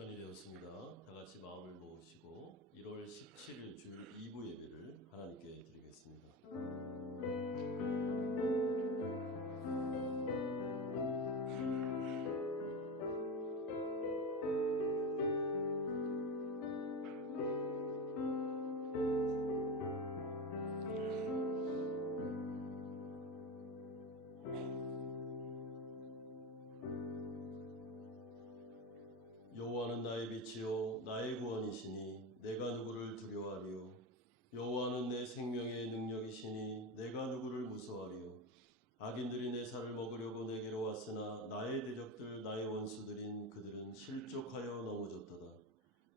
시간이 되었습니다. 다 같이 마음을 모으시고 1월 17일 주일 2부 예배를 하나님께 드리겠습니다. 여호와는 나의 빛이요 나의 구원이시니 내가 누구를 두려워하리요. 여호와는 내 생명의 능력이시니 내가 누구를 무서워하리요. 악인들이 내 살을 먹으려고 내게로 왔으나 나의 대적들 나의 원수들인 그들은 실족하여 넘어졌도다.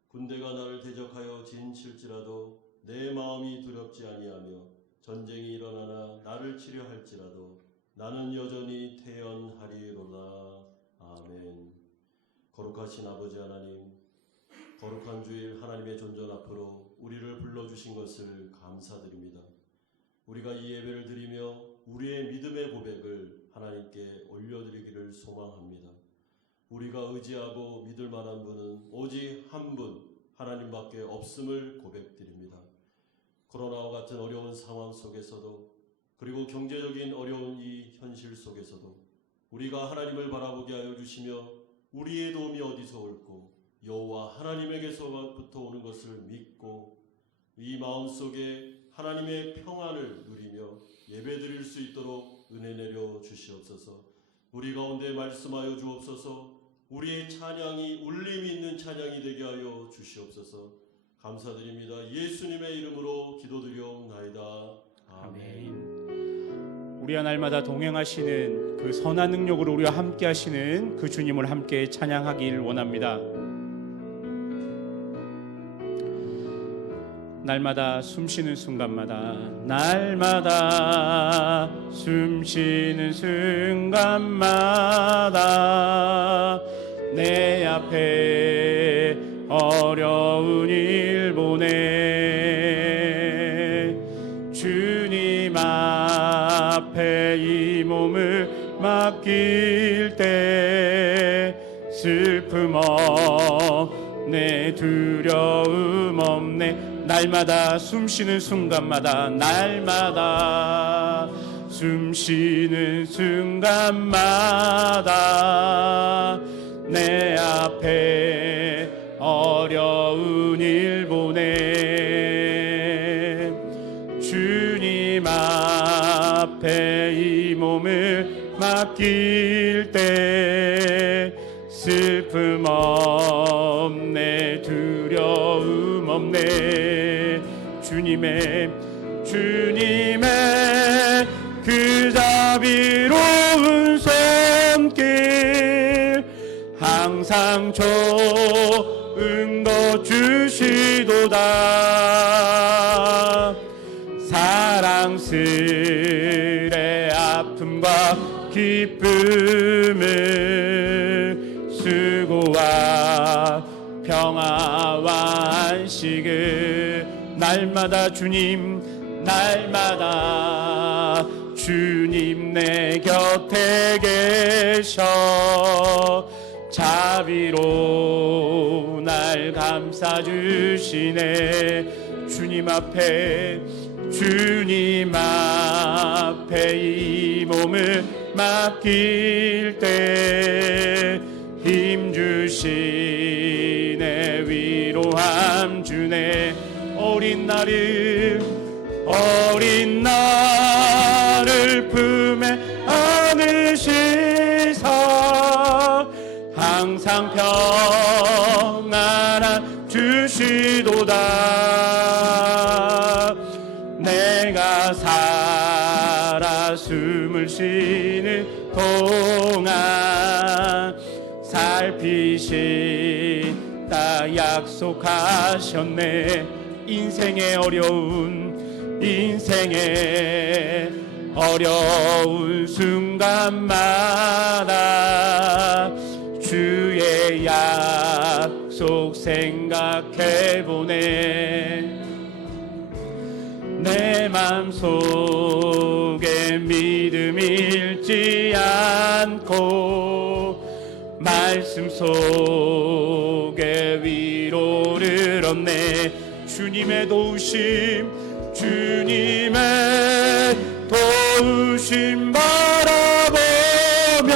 군대가 나를 대적하여 진칠지라도 내 마음이 두렵지 아니하며 전쟁이 일어나나 나를 치려 할지라도 나는 여전히 태연하리로다. 아멘. 거룩하신 아버지 하나님, 거룩한 주일 하나님의 존전 앞으로 우리를 불러주신 것을 감사드립니다. 우리가 이 예배를 드리며 우리의 믿음의 고백을 하나님께 올려드리기를 소망합니다. 우리가 의지하고 믿을 만한 분은 오직 한 분, 하나님밖에 없음을 고백드립니다. 코로나와 같은 어려운 상황 속에서도, 그리고 경제적인 어려운 이 현실 속에서도 우리가 하나님을 바라보게 하여 주시며 우리의 도움이 어디서 올고 여호와 하나님에게서부터 오는 것을 믿고 이 마음속에 하나님의 평안을 누리며 예배드릴 수 있도록 은혜 내려 주시옵소서. 우리 가운데 말씀하여 주옵소서. 우리의 찬양이 울림 있는 찬양이 되게 하여 주시옵소서. 감사드립니다. 예수님의 이름으로 기도드리옵나이다. 아멘. 우리와 날마다 동행하시는 그 선한 능력으로 우리와 함께 하시는 그 주님을 함께 찬양하길 원합니다. 날마다 숨쉬는 순간마다, 날마다 숨쉬는 순간마다 내 앞에 어려운 일 보내 주님 앞에 이 몸을 맡길 때 슬픔 없네, 두려움 없네. 날마다 숨쉬는 순간마다, 날마다 숨쉬는 순간마다 내 앞에 어려운 일 보내 주님 앞에 이 몸을 맡길 때 슬픔 없네, 두려움 없네. 주님의 그 자비로운 손길 항상 좋은 것 주시도다. 사랑스레 아픔과 기쁨을, 수고와 평화와 안식을 날마다 주님, 날마다 주님 내 곁에 계셔 자비로 날 감싸주시네. 주님 앞에 이 몸을 맡길 때 힘주시네, 위로함 주네. 어린 나를 품에 안으시사 항상 평안한 주시도다. 내가 살아 숨을 쉬는 동안 살피신다 약속하셨네. 인생의 어려운 순간마다 주의 약속 생각해보네. 내 맘속에 믿음 잃지 않고 말씀 속에 이뤘네. 주님의 도우심, 주님의 도우심 바라보며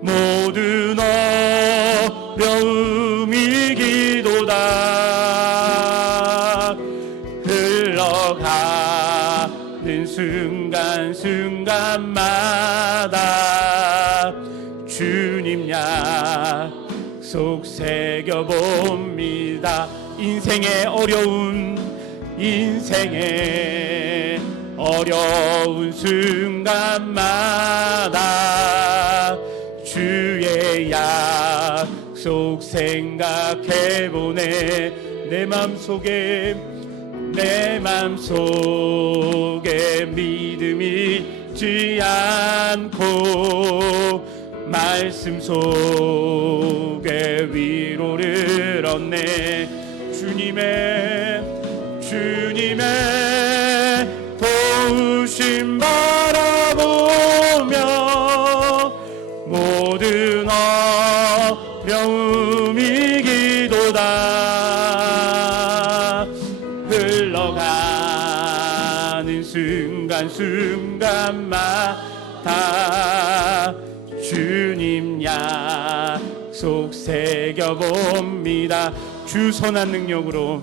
모든 어려움 이기도다. 흘러가는 순간순간마다 주님 약속 새겨봅니다. 인생의 어려운 순간마다 주의 약속 생각해보네. 내 맘속에 믿음이 잊지 않고 말씀 속에 위로를 얻네. 주님의 도우심 바라보며 모든 어려움 이기도다. 흘러가는 순간순간마다 주님 약속 새겨봅니다. 주 선한 능력으로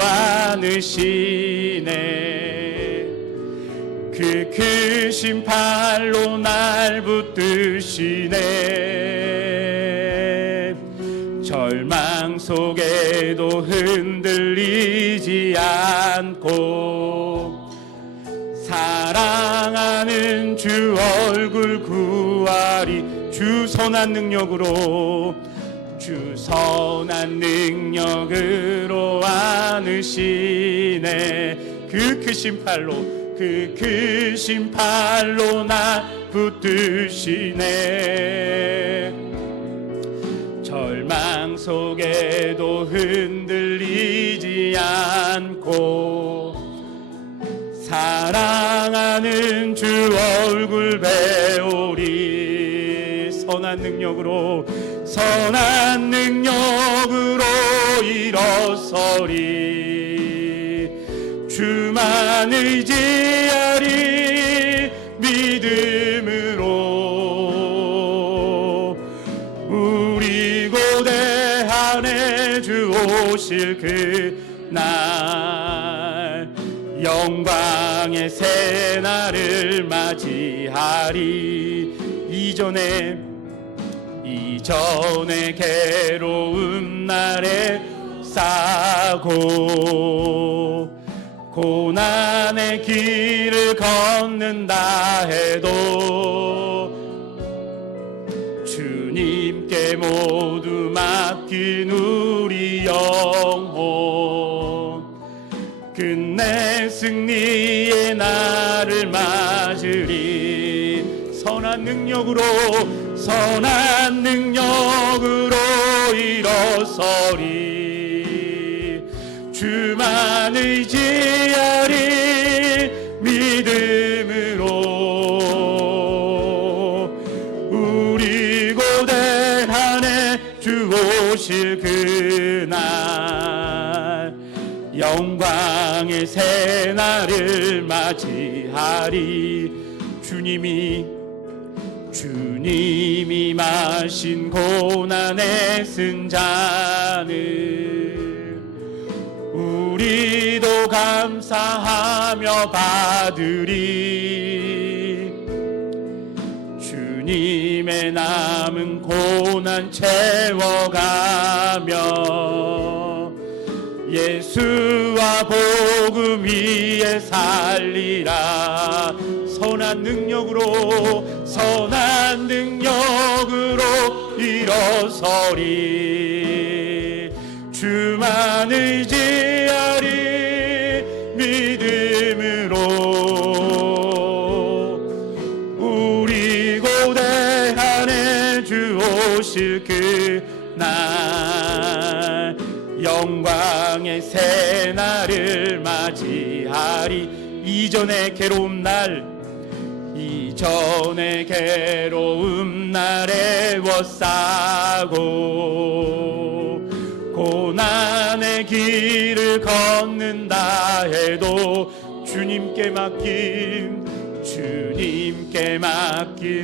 안으시네. 그 크신 팔로 날 붙드시네. 절망 속에도 흔들리지 않고 사랑하는 주 얼굴 구하리. 주 선한 능력으로 안으시네. 그 크신 팔로 날 붙드시네. 절망 속에도 흔들리지 않고 사랑하는 주 얼굴 배우리. 선한 능력으로 일어서리. 주만 의지하리. 믿음으로 우리 고대 안에 주 오실 그날 영광의 새날을 맞이하리. 이전에 괴로운 날에 싸고 고난의 길을 걷는다 해도 주님께 모두 맡긴 우리 영혼 끝내 승리의 날을 맞으리. 선한 능력으로 일어서리. 주만 의지하리. 믿음으로 우리 고대 안에 주 오실 그날 영광의 새날을 맞이하리. 주님이 마신 고난의 승잔을 우리도 감사하며 받으리. 주님의 남은 고난 채워가며 예수와 복음 위에 살리라. 선한 능력으로 일어서리. 주만 의지하리. 믿음으로 우리 고대 안에 주 오실 그날 영광의 새날을 맞이하리. 이전의 괴로운 날 이전의 괴로움 날에 워싸고 고난의 길을 걷는다 해도 주님께 맡긴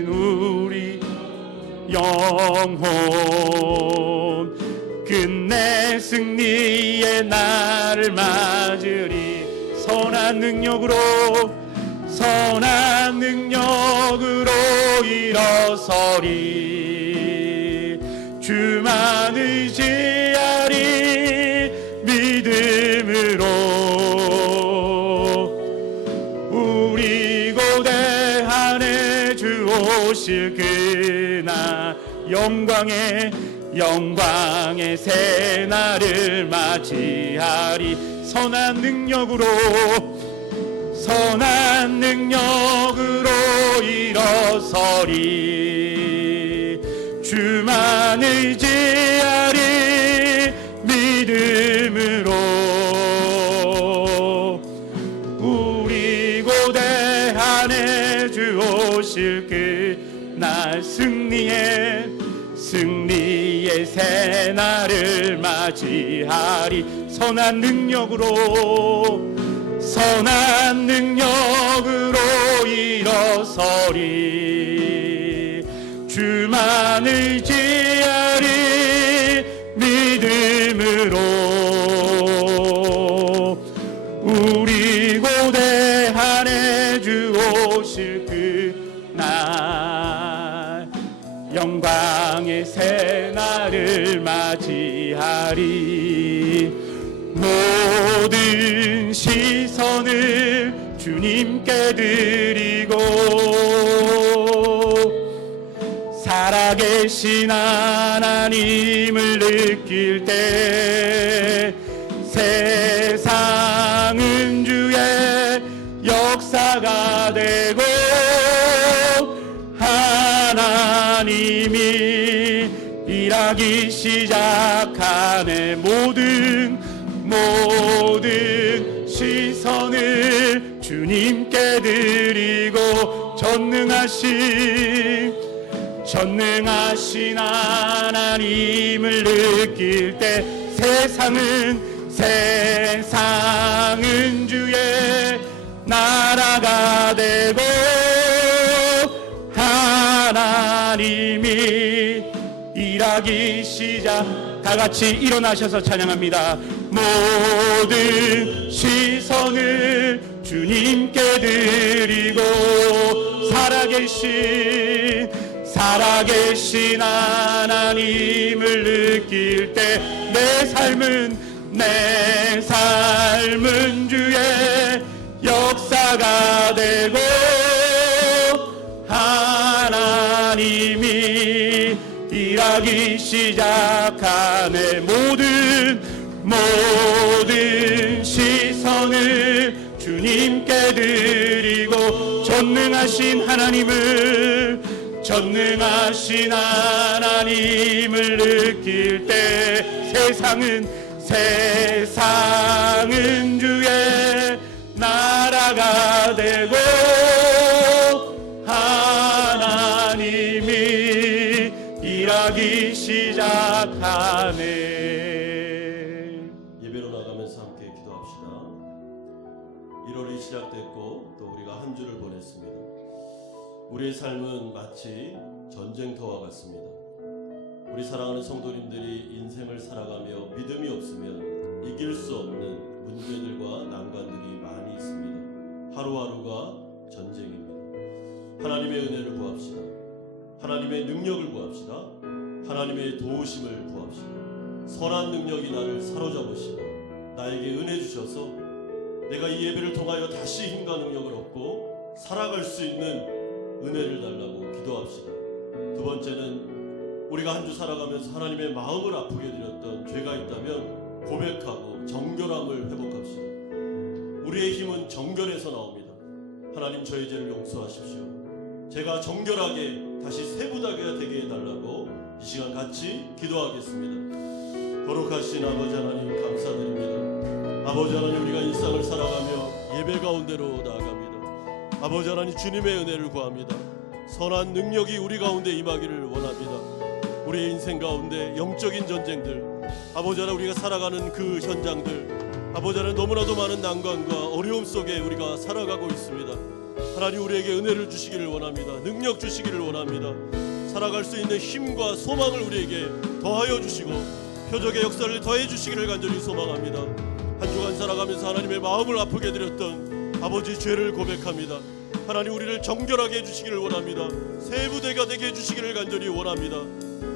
우리 영혼 끝내 승리의 날을 맞으리 선한 능력으로 일어서리 주만 의지하리 믿음으로 우리 고대하네 주 오실 그날 영광의 새 날을 맞이하리 선한 능력으로 일어서리 주만 의지하리 믿음으로 우리 고대하네 주 오실 그날 승리의 새 날을 맞이하리 선한 능력으로 일어서리 주만 의지하리 믿음으로 우리 고대하네 주 오실 그날 영광의 새 날을 맞이하리 모든 시선을 주님께 드리고 살아계신 하나님을 느낄 때 세상은 주의 역사가 되고 하나님이 일하기 시작하네 모든 시선을 주님께 드리고 전능하신 하나님을 느낄 때 세상은 주의 나라가 되고 하나님이 일하기 시작 다 같이 일어나셔서 찬양합니다. 모든 시선을 주님께 드리고 살아계신 하나님을 느낄 때 내 삶은 주의 역사가 되고 하나님이 일하기 시작하네 모든 시선을 주님께 드리고 전능하신 하나님을 느낄 때 세상은 주의 나라가 되고 하나님이 일하기 시작하네. 예배로 나가면서 함께 기도합시다. 1월이 시작됐고 또 우리가 한 주를 보냈습니다. 우리의 삶은 마치 전쟁터와 같습니다. 우리 사랑하는 성도님들이 인생을 살아가며 믿음이 없으면 이길 수 없는 문제들과 난관들이 많이 있습니다. 하루하루가 전쟁입니다. 하나님의 은혜를 구합시다. 하나님의 능력을 구합시다. 하나님의 도우심을 구합시다. 선한 능력이 나를 사로잡으시고 나에게 은혜 주셔서 내가 이 예배를 통하여 다시 힘과 능력을 얻고 살아갈 수 있는 은혜를 달라고 기도합시다. 두 번째는 우리가 한 주 살아가면서 하나님의 마음을 아프게 드렸던 죄가 있다면 고백하고 정결함을 회복합시다. 우리의 힘은 정결에서 나옵니다. 하나님 저희 죄를 용서하십시오. 제가 정결하게 다시 세부다게 되게 해달라고 이 시간 같이 기도하겠습니다. 거룩하신 아버지 하나님 감사드립니다. 아버지 하나님 우리가 일상을 살아가며 예배 가운데로 나아갑니다. 아버지 하나님 주님의 은혜를 구합니다. 선한 능력이 우리 가운데 임하기를 원합니다. 우리의 인생 가운데 영적인 전쟁들, 아버지 하나님 우리가 살아가는 그 현장들, 아버지 하나님 너무나도 많은 난관과 어려움 속에 우리가 살아가고 있습니다. 하나님 우리에게 은혜를 주시기를 원합니다. 능력 주시기를 원합니다. 살아갈 수 있는 힘과 소망을 우리에게 더하여 주시고 표적의 역사를 더해 주시기를 간절히 소망합니다. 한 주간 살아가면서 하나님의 마음을 아프게 드렸던 아버지 죄를 고백합니다. 하나님 우리를 정결하게 해주시기를 원합니다. 새 부대가 되게 해주시기를 간절히 원합니다.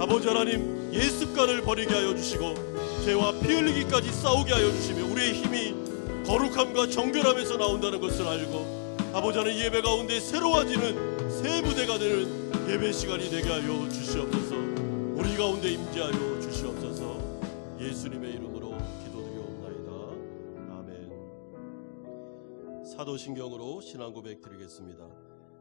아버지 하나님 옛 습관을 버리게 하여 주시고 죄와 피 흘리기까지 싸우게 하여 주시며 우리의 힘이 거룩함과 정결함에서 나온다는 것을 알고 아버지 하나님 예배 가운데 새로워지는 새 부대가 되는 예배 시간이 되게 하여 주시옵소서. 우리 가운데 임재하여 주시옵소서. 예수님의 이름으로 기도드리옵나이다. 아멘. 사도신경으로 신앙 고백 드리겠습니다.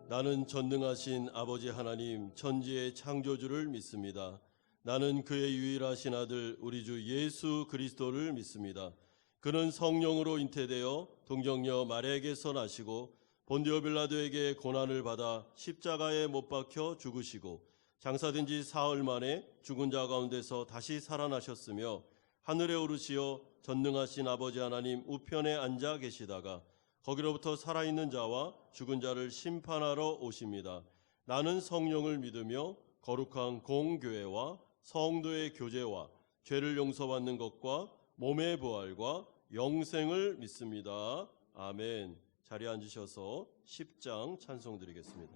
나는 전능하신 아버지 하나님 천지의 창조주를 믿습니다. 나는 그의 유일하신 아들 우리 주 예수 그리스도를 믿습니다. 그는 성령으로 잉태되어 동정녀 마리아에게서 나시고 본디오 빌라도에게 고난을 받아 십자가에 못 박혀 죽으시고 장사된 지 사흘 만에 죽은 자 가운데서 다시 살아나셨으며 하늘에 오르시어 전능하신 아버지 하나님 우편에 앉아 계시다가 거기로부터 살아있는 자와 죽은 자를 심판하러 오십니다. 나는 성령을 믿으며 거룩한 공교회와 성도의 교제와 죄를 용서받는 것과 몸의 부활과 영생을 믿습니다. 아멘. 자리에 앉으셔서 10장 찬송 드리겠습니다.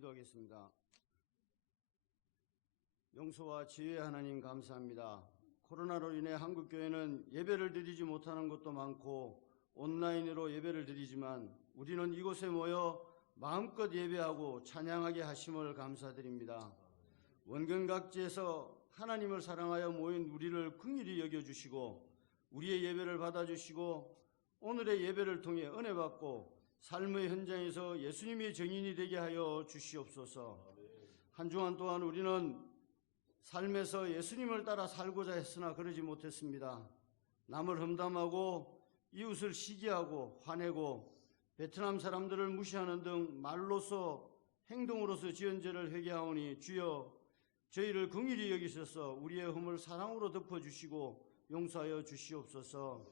기도하겠습니다. 용서와 지혜의 하나님 감사합니다. 코로나로 인해 한국교회는 예배를 드리지 못하는 곳도 많고 온라인으로 예배를 드리지만 우리는 이곳에 모여 마음껏 예배하고 찬양하게 하심을 감사드립니다. 원근 각지에서 하나님을 사랑하여 모인 우리를 긍휼히 여겨주시고 우리의 예배를 받아주시고 오늘의 예배를 통해 은혜 받고 삶의 현장에서 예수님의 증인이 되게 하여 주시옵소서. 한 주간 동안 우리는 삶에서 예수님을 따라 살고자 했으나 그러지 못했습니다. 남을 험담하고 이웃을 시기하고 화내고 베트남 사람들을 무시하는 등 말로서 행동으로서 지은 죄를 회개하오니 주여 저희를 긍휼히 여기셔서 우리의 흠을 사랑으로 덮어주시고 용서하여 주시옵소서.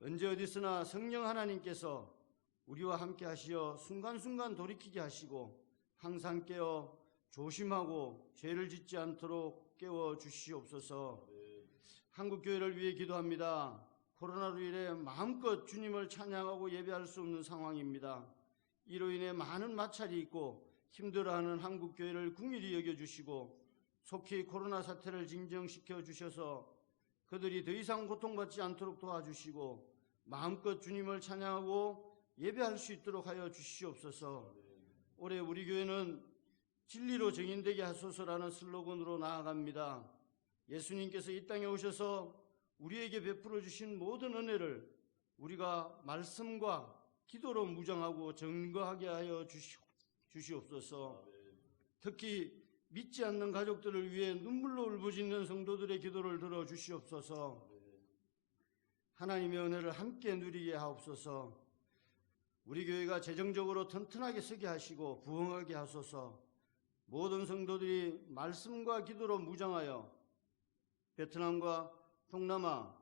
언제 어디서나 성령 하나님께서 우리와 함께 하시어 순간순간 돌이키게 하시고 항상 깨어 조심하고 죄를 짓지 않도록 깨워 주시옵소서. 한국교회를 위해 기도합니다. 코로나로 인해 마음껏 주님을 찬양하고 예배할 수 없는 상황입니다. 이로 인해 많은 마찰이 있고 힘들어하는 한국교회를 긍휼히 여겨주시고 속히 코로나 사태를 진정시켜 주셔서 그들이 더 이상 고통받지 않도록 도와주시고 마음껏 주님을 찬양하고 예배할 수 있도록 하여 주시옵소서. 올해 우리 교회는 진리로 정인되게 하소서라는 슬로건으로 나아갑니다. 예수님께서 이 땅에 오셔서 우리에게 베풀어 주신 모든 은혜를 우리가 말씀과 기도로 무장하고 증거하게 하여 주시옵소서. 특히 믿지 않는 가족들을 위해 눈물로 울부짖는 성도들의 기도를 들어 주시옵소서. 하나님의 은혜를 함께 누리게 하옵소서. 우리 교회가 재정적으로 튼튼하게 서게 하시고 부흥하게 하소서. 모든 성도들이 말씀과 기도로 무장하여 베트남과 동남아,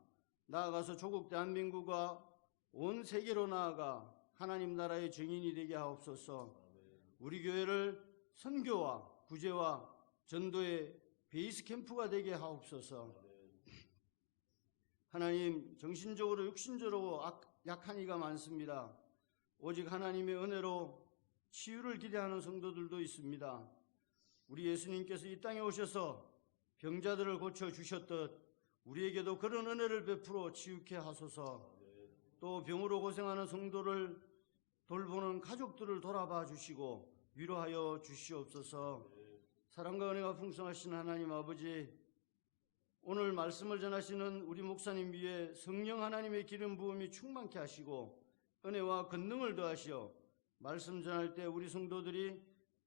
나아가서 조국 대한민국과 온 세계로 나아가 하나님 나라의 증인이 되게 하옵소서. 우리 교회를 선교와 구제와 전도의 베이스 캠프가 되게 하옵소서. 하나님, 정신적으로 육신적으로 약한 이가 많습니다. 오직 하나님의 은혜로 치유를 기대하는 성도들도 있습니다. 우리 예수님께서 이 땅에 오셔서 병자들을 고쳐주셨듯 우리에게도 그런 은혜를 베풀어 치유케 하소서. 또 병으로 고생하는 성도를 돌보는 가족들을 돌아봐 주시고 위로하여 주시옵소서. 사랑과 은혜가 풍성하신 하나님 아버지, 오늘 말씀을 전하시는 우리 목사님 위에 성령 하나님의 기름 부음이 충만케 하시고 은혜와 권능을 더하시어 말씀 전할 때 우리 성도들이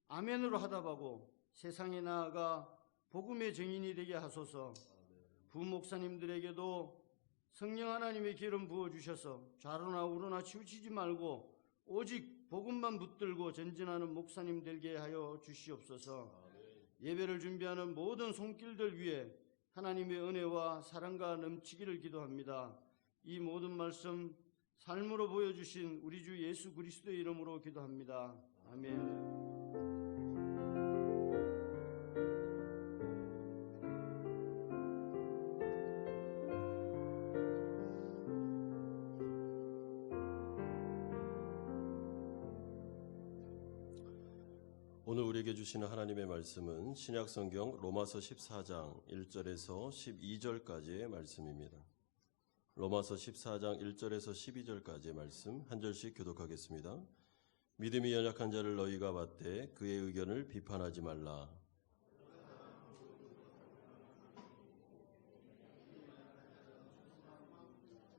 아멘으로 하답하고 세상에 나아가 복음의 증인이 되게 하소서. 부목사님들에게도 성령 하나님의 기름 부어주셔서 좌로나 우로나 치우치지 말고 오직 복음만 붙들고 전진하는 목사님 되게 하여 주시옵소서. 예배를 준비하는 모든 손길들 위해 하나님의 은혜와 사랑과 넘치기를 기도합니다. 이 모든 말씀 삶으로 보여주신 우리 주 예수 그리스도의 이름으로 기도합니다. 아멘. 오늘 우리에게 주시는 하나님의 말씀은 신약성경 로마서 14장 1절에서 12절까지의 말씀입니다. 로마서 14장 1절에서 12절까지의 말씀 한 절씩 교독하겠습니다. 믿음이 연약한 자를 너희가 받되 그의 의견을 비판하지 말라.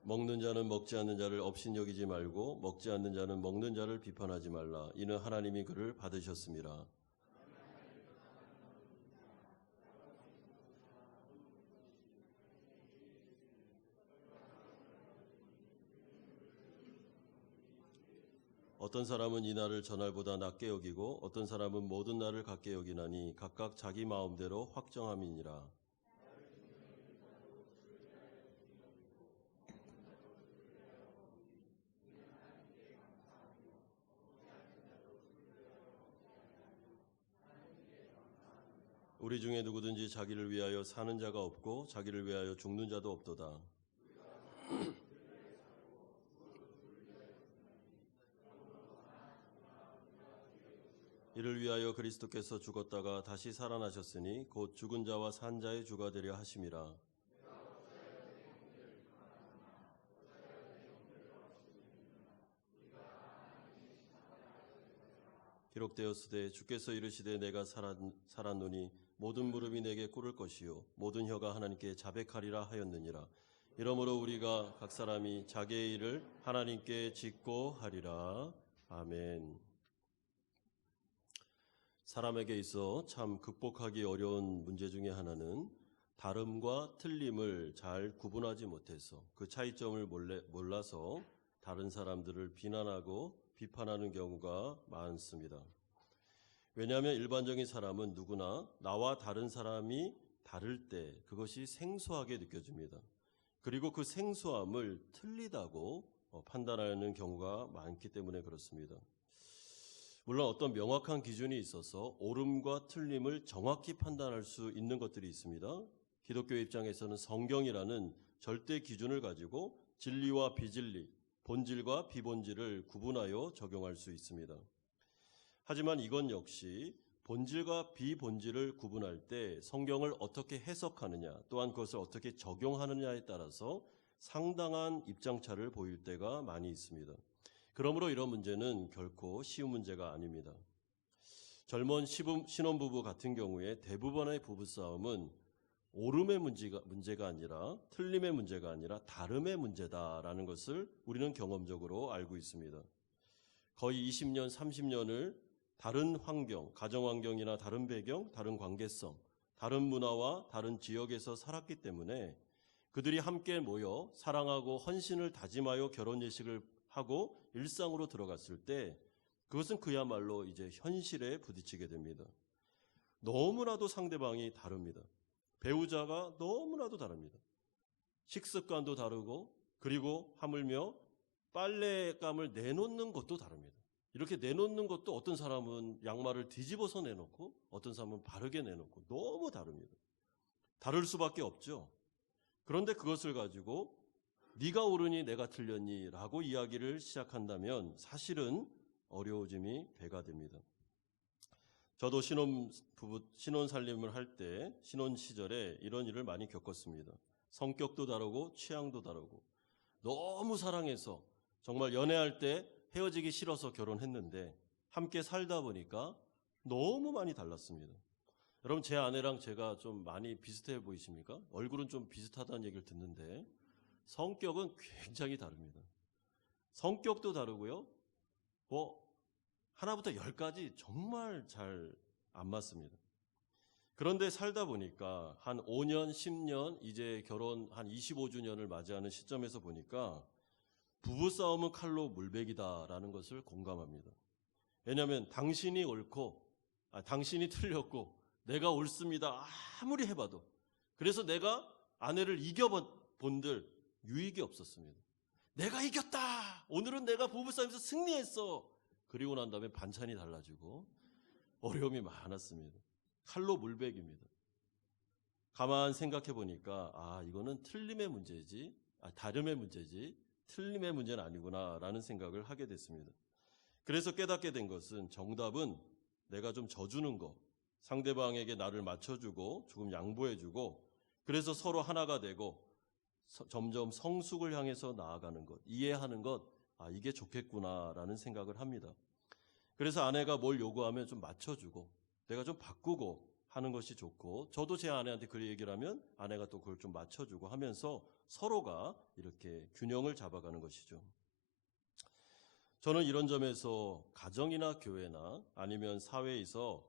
먹는 자는 먹지 않는 자를 업신여기지 말고 먹지 않는 자는 먹는 자를 비판하지 말라. 이는 하나님이 그를 받으셨습니다. 어떤 사람은 이 날을 전날보다 낮게 여기고 어떤 사람은 모든 날을 같게 여기나니 각각 자기 마음대로 확정함이니라. 우리 중에 누구든지 자기를 위하여 사는 자가 없고 자기를 위하여 죽는 자도 없도다. 이를 위하여 그리스도께서 죽었다가 다시 살아나셨으니 곧 죽은 자와 산 자의 주가 되려 하심이라. 기록되었으되 주께서 이르시되 내가 살았노니 모든 무릎이 내게 꿇을 것이요 모든 혀가 하나님께 자백하리라 하였느니라. 이러므로 우리가 각 사람이 자기의 일을 하나님께 짓고 하리라. 아멘. 사람에게 있어 참 극복하기 어려운 문제 중에 하나는 다름과 틀림을 잘 구분하지 못해서 그 차이점을 몰라서 다른 사람들을 비난하고 비판하는 경우가 많습니다. 왜냐하면 일반적인 사람은 누구나 나와 다른 사람이 다를 때 그것이 생소하게 느껴집니다. 그리고 그 생소함을 틀리다고 판단하는 경우가 많기 때문에 그렇습니다. 물론 어떤 명확한 기준이 있어서 옳음과 틀림을 정확히 판단할 수 있는 것들이 있습니다. 기독교 입장에서는 성경이라는 절대 기준을 가지고 진리와 비진리, 본질과 비본질을 구분하여 적용할 수 있습니다. 하지만 이건 역시 본질과 비본질을 구분할 때 성경을 어떻게 해석하느냐, 또한 그것을 어떻게 적용하느냐에 따라서 상당한 입장차를 보일 때가 많이 있습니다. 그러므로 이런 문제는 결코 쉬운 문제가 아닙니다. 젊은 신혼부부 같은 경우에 대부분의 부부싸움은 옳음의 문제가 아니라 틀림의 문제가 아니라 다름의 문제다라는 것을 우리는 경험적으로 알고 있습니다. 거의 20년, 30년을 다른 환경, 가정환경이나 다른 배경, 다른 관계성, 다른 문화와 다른 지역에서 살았기 때문에 그들이 함께 모여 사랑하고 헌신을 다짐하여 결혼 예식을 하고 일상으로 들어갔을 때 그것은 그야말로 이제 현실에 부딪히게 됩니다. 너무나도 상대방이 다릅니다. 배우자가 너무나도 다릅니다. 식습관도 다르고 그리고 하물며 빨래감을 내놓는 것도 다릅니다. 이렇게 내놓는 것도 어떤 사람은 양말을 뒤집어서 내놓고 어떤 사람은 바르게 내놓고 너무 다릅니다. 다를 수밖에 없죠. 그런데 그것을 가지고 네가 옳으니 내가 틀렸니 라고 이야기를 시작한다면 사실은 어려워짐이 배가 됩니다. 저도 신혼 살림을 할 때 신혼 시절에 이런 일을 많이 겪었습니다. 성격도 다르고 취향도 다르고 너무 사랑해서 정말 연애할 때 헤어지기 싫어서 결혼했는데 함께 살다 보니까 너무 많이 달랐습니다. 여러분 제 아내랑 제가 좀 많이 비슷해 보이십니까? 얼굴은 좀 비슷하다는 얘기를 듣는데 성격은 굉장히 다릅니다. 성격도 다르고요. 하나부터 10까지 정말 잘 안 맞습니다. 그런데 살다 보니까 한 5년, 10년, 이제 결혼 한 25주년을 맞이하는 시점에서 보니까 부부싸움은 칼로 물베기다라는 것을 공감합니다. 왜냐하면 당신이 옳고 당신이 틀렸고 내가 옳습니다. 아무리 해봐도. 그래서 내가 아내를 이겨본들 유익이 없었습니다. 내가 이겼다. 오늘은 내가 부부싸움에서 승리했어. 그리고 난 다음에 반찬이 달라지고 어려움이 많았습니다. 칼로 물베기입니다. 가만 생각해 보니까 이거는 틀림의 문제지, 다름의 문제지 틀림의 문제는 아니구나라는 생각을 하게 됐습니다. 그래서 깨닫게 된 것은 정답은 내가 좀 져주는 것, 상대방에게 나를 맞춰주고 조금 양보해주고 그래서 서로 하나가 되고 점점 성숙을 향해서 나아가는 것, 이해하는 것, 이게 좋겠구나라는 생각을 합니다. 그래서 아내가 뭘 요구하면 좀 맞춰주고 내가 좀 바꾸고 하는 것이 좋고 저도 제 아내한테 그 얘기를 하면 아내가 또 그걸 좀 맞춰주고 하면서 서로가 이렇게 균형을 잡아가는 것이죠. 저는 이런 점에서 가정이나 교회나 아니면 사회에서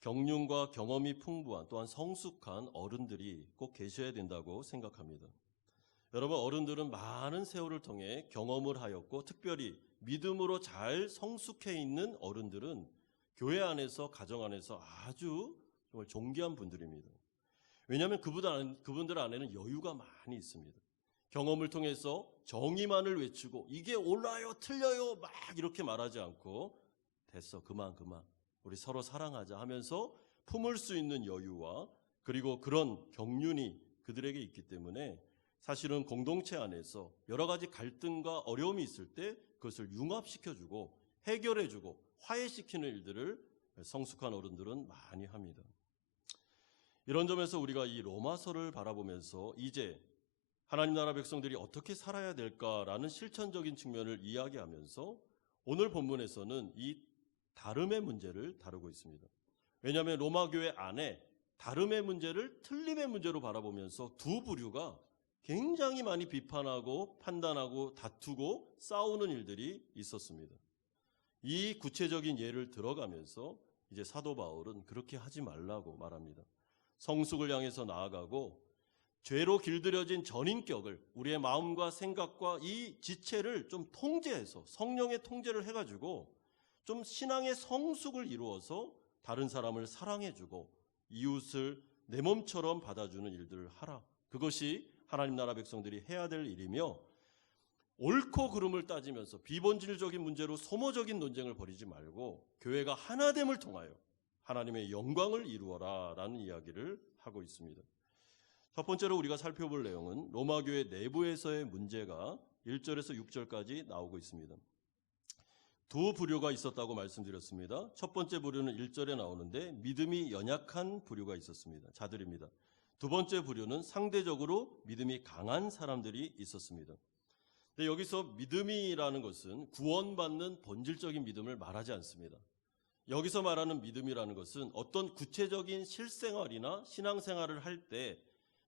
경륜과 경험이 풍부한 또한 성숙한 어른들이 꼭 계셔야 된다고 생각합니다. 여러분 어른들은 많은 세월을 통해 경험을 하였고 특별히 믿음으로 잘 성숙해 있는 어른들은 교회 안에서 가정 안에서 아주 정말 존귀한 분들입니다. 왜냐하면 그분들 안에는 여유가 많이 있습니다. 경험을 통해서 정의만을 외치고 이게 옳아요 틀려요 막 이렇게 말하지 않고 됐어 그만 우리 서로 사랑하자 하면서 품을 수 있는 여유와 그리고 그런 경륜이 그들에게 있기 때문에 사실은 공동체 안에서 여러 가지 갈등과 어려움이 있을 때 그것을 융합시켜주고 해결해주고 화해시키는 일들을 성숙한 어른들은 많이 합니다. 이런 점에서 우리가 이 로마서를 바라보면서 이제 하나님 나라 백성들이 어떻게 살아야 될까라는 실천적인 측면을 이야기하면서 오늘 본문에서는 이 다름의 문제를 다루고 있습니다. 왜냐하면 로마 교회 안에 다름의 문제를 틀림의 문제로 바라보면서 두 부류가 굉장히 많이 비판하고 판단하고 다투고 싸우는 일들이 있었습니다. 이 구체적인 예를 들어가면서 이제 사도 바울은 그렇게 하지 말라고 말합니다. 성숙을 향해서 나아가고 죄로 길들여진 전인격을 우리의 마음과 생각과 이 지체를 좀 통제해서 성령의 통제를 해가지고 좀 신앙의 성숙을 이루어서 다른 사람을 사랑해주고 이웃을 내 몸처럼 받아주는 일들을 하라. 그것이 하나님 나라 백성들이 해야 될 일이며 옳고 그름을 따지면서 비본질적인 문제로 소모적인 논쟁을 벌이지 말고 교회가 하나됨을 통하여 하나님의 영광을 이루어라 라는 이야기를 하고 있습니다. 첫 번째로 우리가 살펴볼 내용은 로마교회 내부에서의 문제가 1절에서 6절까지 나오고 있습니다. 두 부류가 있었다고 말씀드렸습니다. 첫 번째 부류는 1절에 나오는데 믿음이 연약한 부류가 있었습니다. 자들입니다. 두 번째 부류는 상대적으로 믿음이 강한 사람들이 있었습니다. 근데 여기서 믿음이라는 것은 구원받는 본질적인 믿음을 말하지 않습니다. 여기서 말하는 믿음이라는 것은 어떤 구체적인 실생활이나 신앙생활을 할 때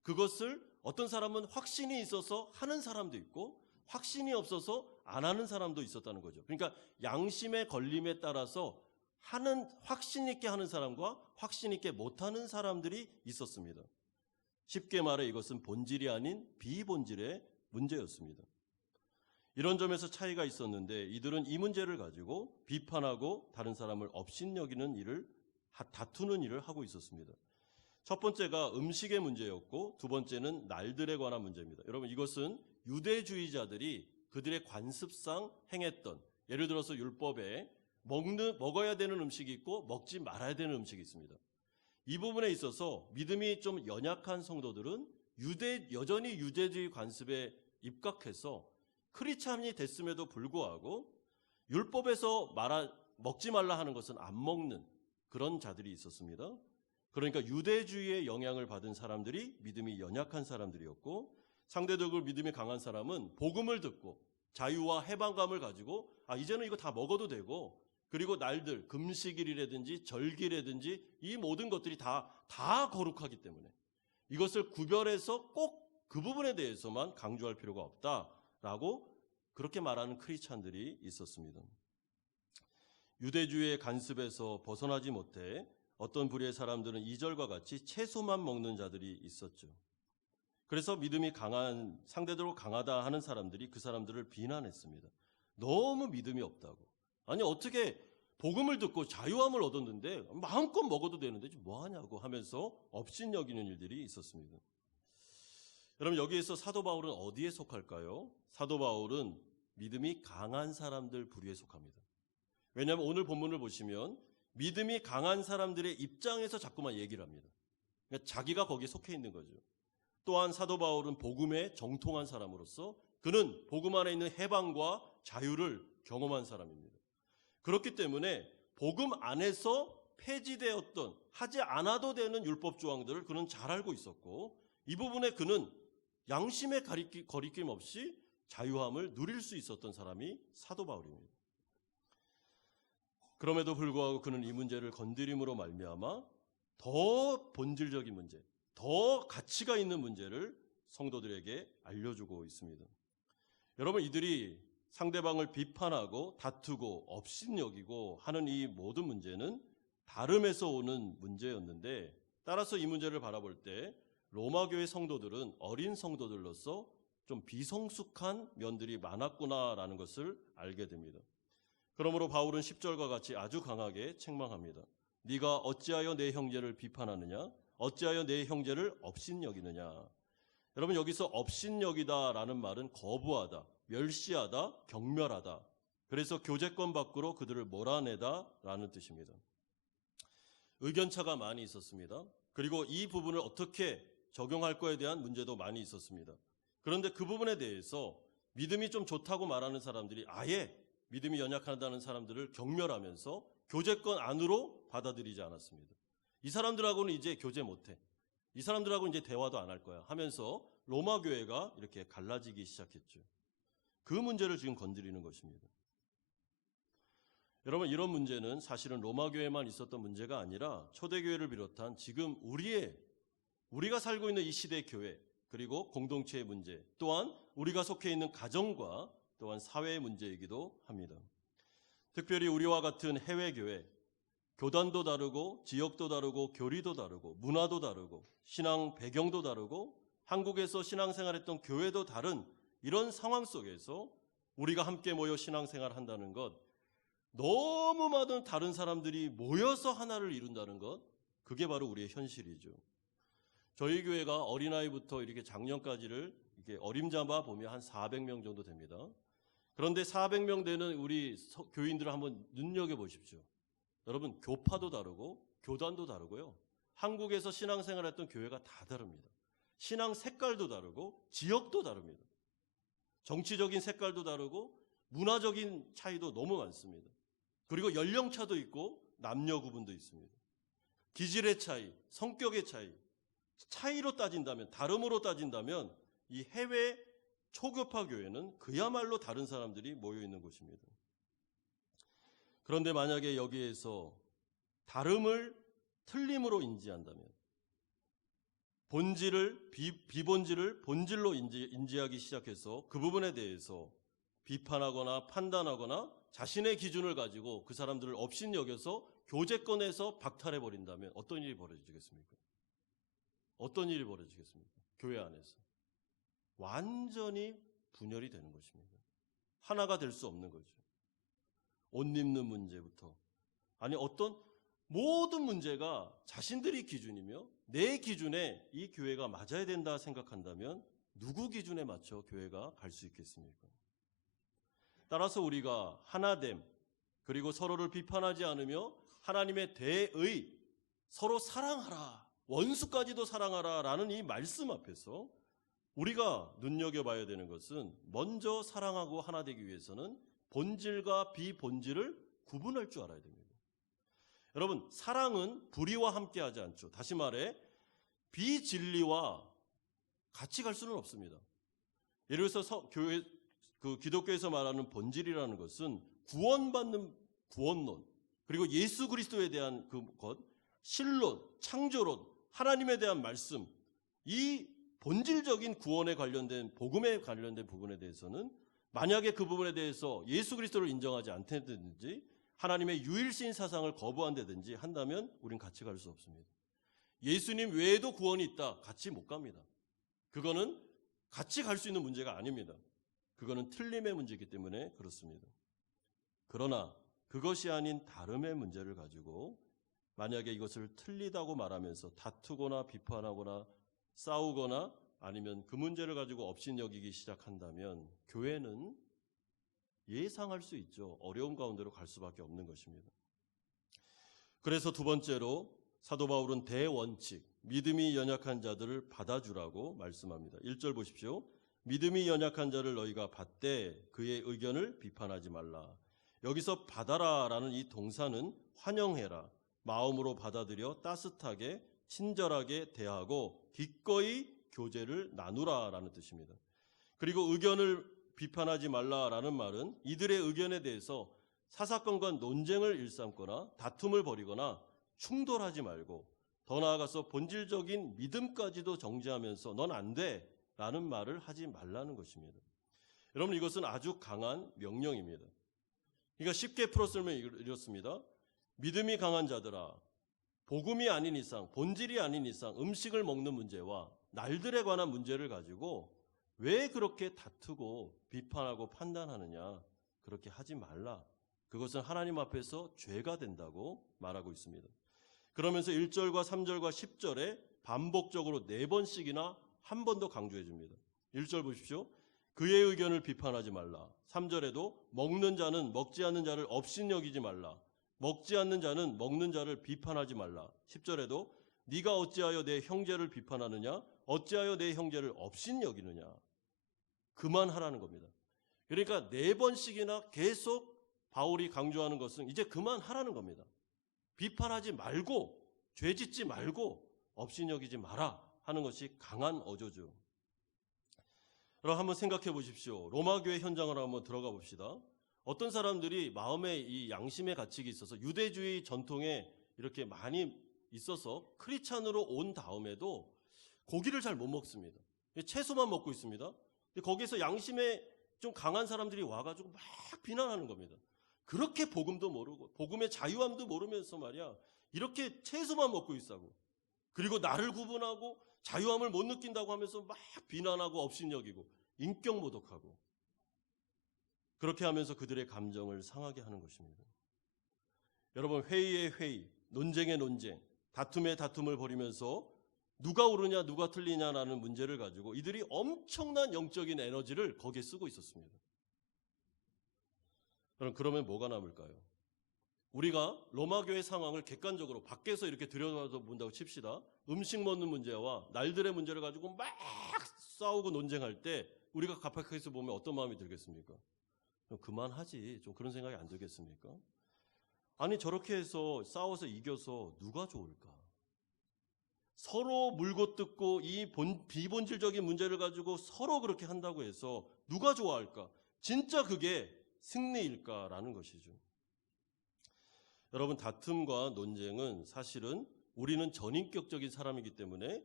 그것을 어떤 사람은 확신이 있어서 하는 사람도 있고 확신이 없어서 안 하는 사람도 있었다는 거죠. 그러니까 양심의 걸림에 따라서 확신 있게 하는 사람과 확신 있게 못하는 사람들이 있었습니다. 쉽게 말해 이것은 본질이 아닌 비본질의 문제였습니다. 이런 점에서 차이가 있었는데 이들은 이 문제를 가지고 비판하고 다른 사람을 업신여기는 일을 다투는 일을 하고 있었습니다. 첫 번째가 음식의 문제였고 두 번째는 날들에 관한 문제입니다. 여러분 이것은 유대주의자들이 그들의 관습상 행했던, 예를 들어서 율법에 먹어야 되는 음식이 있고 먹지 말아야 되는 음식이 있습니다. 이 부분에 있어서 믿음이 좀 연약한 성도들은 여전히 유대주의 관습에 입각해서 크리스찬이 됐음에도 불구하고 율법에서 먹지 말라 하는 것은 안 먹는 그런 자들이 있었습니다. 그러니까 유대주의의 영향을 받은 사람들이 믿음이 연약한 사람들이었고 상대적으로 믿음이 강한 사람은 복음을 듣고 자유와 해방감을 가지고 이제는 이거 다 먹어도 되고 그리고 날들 금식일이라든지 절기라든지 이 모든 것들이 다 거룩하기 때문에 이것을 구별해서 꼭 그 부분에 대해서만 강조할 필요가 없다라고 그렇게 말하는 크리스찬들이 있었습니다. 유대주의의 간섭에서 벗어나지 못해 어떤 부류의 사람들은 2절과 같이 채소만 먹는 자들이 있었죠. 그래서 믿음이 상대적으로 강하다 하는 사람들이 그 사람들을 비난했습니다. 너무 믿음이 없다고. 아니 어떻게 복음을 듣고 자유함을 얻었는데 마음껏 먹어도 되는데 뭐 하냐고 하면서 업신여기는 일들이 있었습니다. 여러분 여기에서 사도 바울은 어디에 속할까요? 사도 바울은 믿음이 강한 사람들 부류에 속합니다. 왜냐하면 오늘 본문을 보시면 믿음이 강한 사람들의 입장에서 자꾸만 얘기를 합니다. 그러니까 자기가 거기에 속해 있는 거죠. 또한 사도 바울은 복음에 정통한 사람으로서 그는 복음 안에 있는 해방과 자유를 경험한 사람입니다. 그렇기 때문에 복음 안에서 폐지되었던 하지 않아도 되는 율법 조항들을 그는 잘 알고 있었고 이 부분에 그는 양심의 거리낌 없이 자유함을 누릴 수 있었던 사람이 사도 바울입니다. 그럼에도 불구하고 그는 이 문제를 건드림으로 말미암아 더 본질적인 문제, 더 가치가 있는 문제를 성도들에게 알려주고 있습니다. 여러분 이들이 상대방을 비판하고 다투고 업신여기고 하는 이 모든 문제는 다름에서 오는 문제였는데 따라서 이 문제를 바라볼 때 로마교회 성도들은 어린 성도들로서 좀 비성숙한 면들이 많았구나라는 것을 알게 됩니다. 그러므로 바울은 10절과 같이 아주 강하게 책망합니다. 네가 어찌하여 내 형제를 비판하느냐? 어찌하여 내 형제를 업신여기느냐? 여러분 여기서 업신여기다라는 말은 거부하다, 멸시하다, 경멸하다. 그래서 교제권 밖으로 그들을 몰아내다라는 뜻입니다. 의견차가 많이 있었습니다. 그리고 이 부분을 어떻게 적용할 거에 대한 문제도 많이 있었습니다. 그런데 그 부분에 대해서 믿음이 좀 좋다고 말하는 사람들이 아예 믿음이 연약하다는 사람들을 경멸하면서 교제권 안으로 받아들이지 않았습니다. 이 사람들하고는 이제 교제 못해. 이 사람들하고 이제 대화도 안 할 거야 하면서 로마 교회가 이렇게 갈라지기 시작했죠. 그 문제를 지금 건드리는 것입니다. 여러분 이런 문제는 사실은 로마 교회만 있었던 문제가 아니라 초대교회를 비롯한 지금 우리가 살고 있는 이 시대 교회 그리고 공동체의 문제 또한 우리가 속해 있는 가정과 또한 사회의 문제이기도 합니다. 특별히 우리와 같은 해외교회 교단도 다르고 지역도 다르고 교리도 다르고 문화도 다르고 신앙 배경도 다르고 한국에서 신앙생활했던 교회도 다른 이런 상황 속에서 우리가 함께 모여 신앙생활을 한다는 것 너무 많은 다른 사람들이 모여서 하나를 이룬다는 것 그게 바로 우리의 현실이죠. 저희 교회가 어린아이부터 이렇게 장년까지를 이렇게 어림잡아 보면 한 400명 정도 됩니다. 그런데 400명 되는 우리 교인들을 한번 눈여겨보십시오. 여러분, 교파도 다르고 교단도 다르고요. 한국에서 신앙생활했던 교회가 다 다릅니다. 신앙 색깔도 다르고 지역도 다릅니다. 정치적인 색깔도 다르고 문화적인 차이도 너무 많습니다. 그리고 연령차도 있고 남녀 구분도 있습니다. 기질의 차이, 성격의 차이로 따진다면, 다름으로 따진다면 이 해외 초교파 교회는 그야말로 다른 사람들이 모여 있는 곳입니다. 그런데 만약에 여기에서 다름을 틀림으로 인지한다면, 본질을 비본질을 본질로 인지하기 시작해서 그 부분에 대해서 비판하거나 판단하거나 자신의 기준을 가지고 그 사람들을 업신여겨서 교제권에서 박탈해 버린다면 어떤 일이 벌어지겠습니까? 어떤 일이 벌어지겠습니까? 교회 안에서 완전히 분열이 되는 것입니다. 하나가 될 수 없는 거죠. 옷 입는 문제부터, 아니 어떤 모든 문제가 자신들이 기준이며 내 기준에 이 교회가 맞아야 된다 생각한다면 누구 기준에 맞춰 교회가 갈 수 있겠습니까? 따라서 우리가 하나됨, 그리고 서로를 비판하지 않으며 하나님의 대의, 서로 사랑하라, 원수까지도 사랑하라 라는 이 말씀 앞에서 우리가 눈여겨봐야 되는 것은, 먼저 사랑하고 하나 되기 위해서는 본질과 비본질을 구분할 줄 알아야 됩니다. 여러분, 사랑은 불의와 함께하지 않죠. 다시 말해 비진리와 같이 갈 수는 없습니다. 예를 들어서 기독교에서 말하는 본질이라는 것은 구원받는 구원론, 그리고 예수 그리스도에 대한 것, 신론, 창조론, 하나님에 대한 말씀, 이 본질적인 구원에 관련된, 복음에 관련된 부분에 대해서는 만약에 그 부분에 대해서 예수 그리스도를 인정하지 않다든지 하나님의 유일신 사상을 거부한다든지 한다면 우린 같이 갈 수 없습니다. 예수님 외에도 구원이 있다, 같이 못 갑니다. 그거는 같이 갈 수 있는 문제가 아닙니다. 그거는 틀림의 문제이기 때문에 그렇습니다. 그러나 그것이 아닌 다름의 문제를 가지고 만약에 이것을 틀리다고 말하면서 다투거나 비판하거나 싸우거나 아니면 그 문제를 가지고 업신여기기 시작한다면 교회는 예상할 수 있죠. 어려운 가운데로 갈 수밖에 없는 것입니다. 그래서 두 번째로 사도 바울은 대원칙, 믿음이 연약한 자들을 받아주라고 말씀합니다. 1절 보십시오. 믿음이 연약한 자를 너희가 받되 그의 의견을 비판하지 말라. 여기서 받아라라는 이 동사는 환영해라, 마음으로 받아들여 따뜻하게 친절하게 대하고 기꺼이 교제를 나누라라는 뜻입니다. 그리고 의견을 비판하지 말라라는 말은 이들의 의견에 대해서 사사건건 논쟁을 일삼거나 다툼을 벌이거나 충돌하지 말고, 더 나아가서 본질적인 믿음까지도 정지하면서 넌 안 돼 라는 말을 하지 말라는 것입니다. 여러분, 이것은 아주 강한 명령입니다. 그러니까 쉽게 풀었으면 이렇습니다. 믿음이 강한 자들아, 복음이 아닌 이상, 본질이 아닌 이상 음식을 먹는 문제와 날들에 관한 문제를 가지고 왜 그렇게 다투고 비판하고 판단하느냐, 그렇게 하지 말라. 그것은 하나님 앞에서 죄가 된다고 말하고 있습니다. 그러면서 1절과 3절과 10절에 반복적으로 4번씩이나 한 번 더 강조해 줍니다. 1절 보십시오. 그의 의견을 비판하지 말라. 3절에도 먹는 자는 먹지 않는 자를 업신여기지 말라. 먹지 않는 자는 먹는 자를 비판하지 말라. 10절에도 네가 어찌하여 내 형제를 비판하느냐, 어찌하여 내 형제를 업신여기느냐. 그만하라는 겁니다. 그러니까 4번씩이나 계속 바울이 강조하는 것은 이제 그만하라는 겁니다. 비판하지 말고, 죄짓지 말고, 업신여기지 마라 하는 것이 강한 어조죠. 그럼 한번 생각해 보십시오. 로마교회 현장을 한번 들어가 봅시다. 어떤 사람들이 마음에 이 양심의 가책이 있어서 유대주의 전통에 이렇게 많이 있어서 크리스찬으로 온 다음에도 고기를 잘 못 먹습니다. 채소만 먹고 있습니다. 거기에서 양심에 좀 강한 사람들이 와가지고 막 비난하는 겁니다. 그렇게 복음도 모르고 복음의 자유함도 모르면서 말이야, 이렇게 채소만 먹고 있다고, 그리고 나를 구분하고 자유함을 못 느낀다고 하면서 막 비난하고 업신여기고 인격 모독하고, 그렇게 하면서 그들의 감정을 상하게 하는 것입니다. 여러분, 회의의 회의, 논쟁의 논쟁, 다툼의 다툼을 벌이면서 누가 옳으냐 누가 틀리냐라는 문제를 가지고 이들이 엄청난 영적인 에너지를 거기에 쓰고 있었습니다. 그러면 뭐가 남을까요? 우리가 로마교회 상황을 객관적으로 밖에서 이렇게 들여다본다고 칩시다. 음식 먹는 문제와 날들의 문제를 가지고 막 싸우고 논쟁할 때 우리가 갑박해서 보면 어떤 마음이 들겠습니까? 그만하지. 좀 그런 생각이 안 들겠습니까? 아니 저렇게 해서 싸워서 이겨서 누가 좋을까? 서로 물고 뜯고 이 비본질적인 문제를 가지고 서로 그렇게 한다고 해서 누가 좋아할까? 진짜 그게 승리일까라는 것이죠. 여러분, 다툼과 논쟁은 사실은 우리는 전인격적인 사람이기 때문에